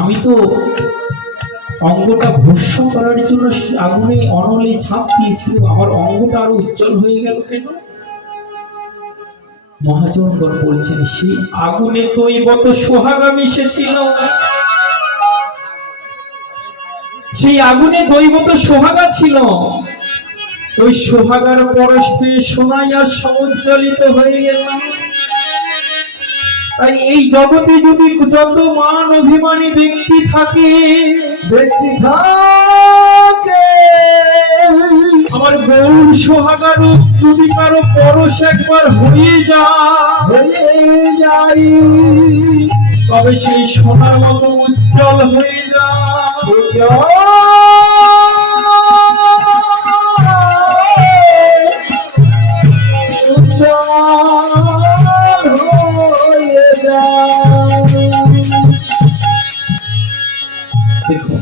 আমি তো অঙ্গটা ভস্ম করার জন্য আগুনে অনলে ছাপ দিয়েছিলাম, আমার অঙ্গটা আরো উজ্জ্বল হয়ে গেল কেন? মহাজনগণ বলছেন সেই আগুনে দৈবত সোহাগা মিশেছিল, সেই আগুনে দৈবত সোহাগা ছিল। ওই সোহাগার পরশ পেয়ে সোনাই আর সমুজ্জ্বলিত হয়ে গেল। তাই এই জগতে যদি যত মান অভিমানী ব্যক্তি থাকে, আমার গৌর সোহাগার যদি কারো পরশ একবার হয়ে যায়, তবে সেই সোনার মতো উজ্জ্বল হয়ে যায়। দেখো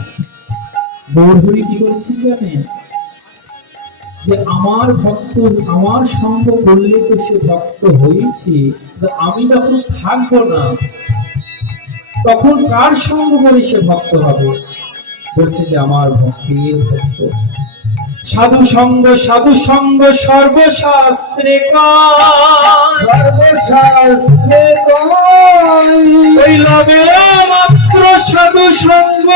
গৌরহরি কি করেছেন জানেন? যে আমার ভক্ত আমার সঙ্গ করলে তো সে ভক্ত হয়েছে, আমি যখন থাকবো না তখন কার সঙ্গ করে সে ভক্ত হবে? বলছে যে আমার ভক্তের ভক্ত। সাধু সঙ্গ সর্বশাস্ত্রে লবে মাত্র সাধু সঙ্গ,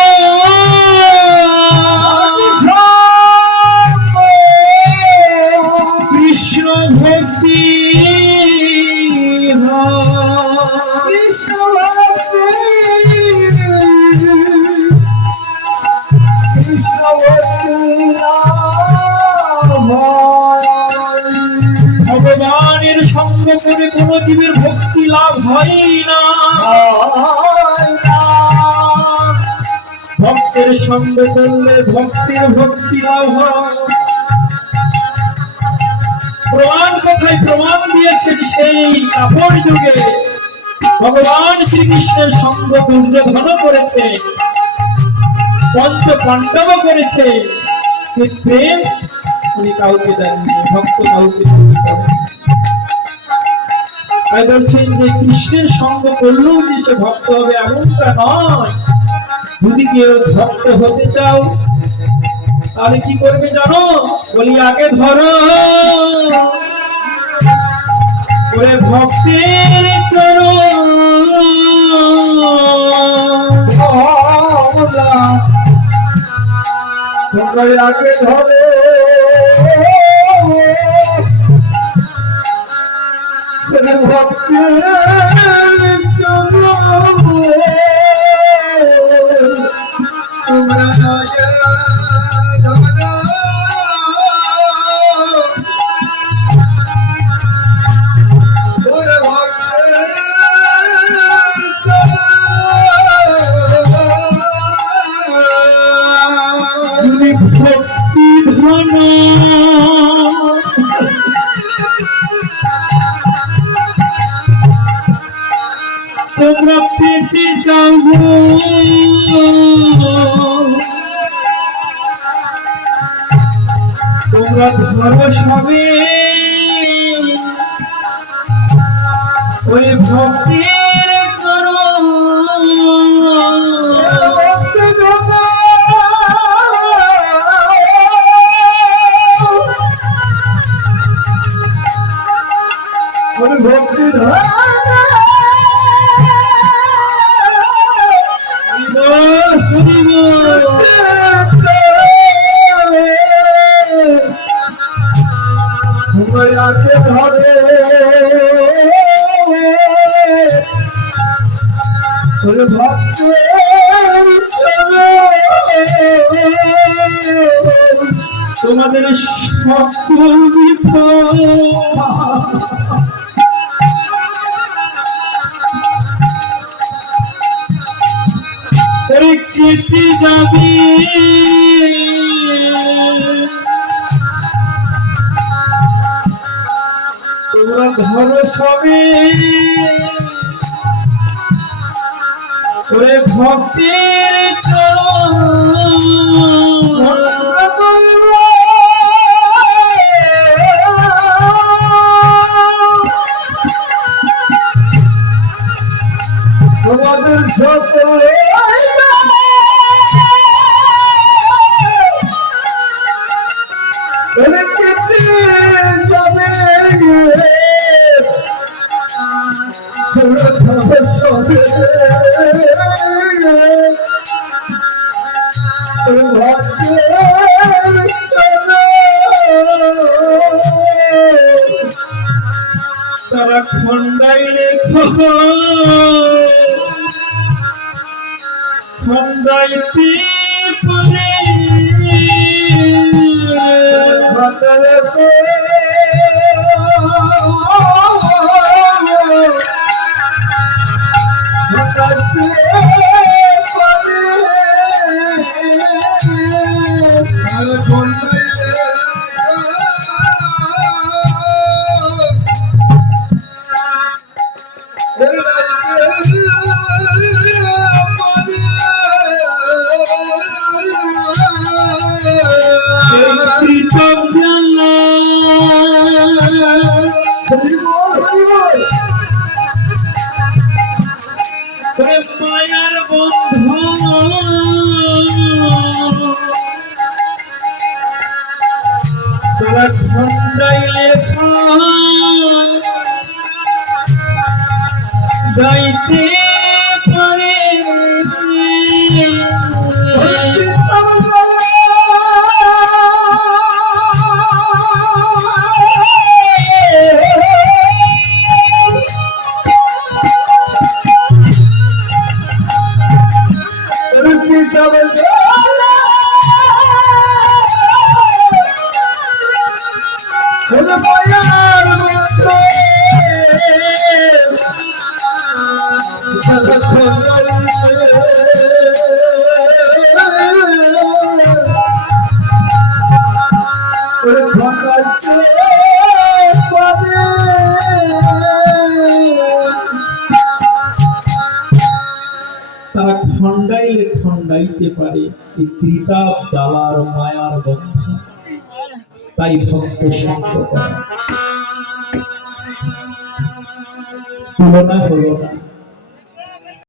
কৃষ্ণ ভক্তি কৃষ্ণ ভক্তি ভগবানের সঙ্গ করে কোন জীবের ভক্তি লাভ হয় না। ভক্তের সঙ্গ করলে ভক্তির ভক্তি লাভ হয়। প্রমাণ কোথায়? প্রমাণ দিয়েছেন সেই কাপড় যুগে ভগবান শ্রীকৃষ্ণের সঙ্গ দুর্যোধন করেছে, পঞ্চ পাণ্ডব করেছে, প্রেম উনি কাউকে দেননি, ভক্ত কাউকে করেন। তাই বলছেন যে কৃষ্ণের সঙ্গ করলেও যে সে ভক্ত হবে এমনটা নয়। যদি কেউ ভক্ত হতে চাও তাহলে কি করবে জানো? বলি আগে ধরো ওরে ভক্তের চরণ, তোমরা আগে ধরে ভক্তের চরণ, তোমরা আগে ধরো ওরে ভক্তের চরণ। ভক্তি ধন তোমরা পেতে চাও, তোমরা ধরো সবে ওই ভক্তির চরণ। ভক্তি আগে ধরে ভক্তের তোমাদের সকল বিপদ কেটে যাবে। তোরা ধরো সবে ওরে ভক্তির চরণ তোমাদের সকলে কেটে যাবে ভক্তের তারা খন্ডাই রেখো খন্ডাইতে পরে কৃতক জানা ওরে মায়ার বন্ধু তোরা খন্ডাইলে গাইতে পারে তারা খন্ডাইলে খন্ডাইতে পারে এই ত্রিতাপ জ্বালার মায়ার বন্ধন তাই ভক্ত সঙ্গ করে তুলনা হলো না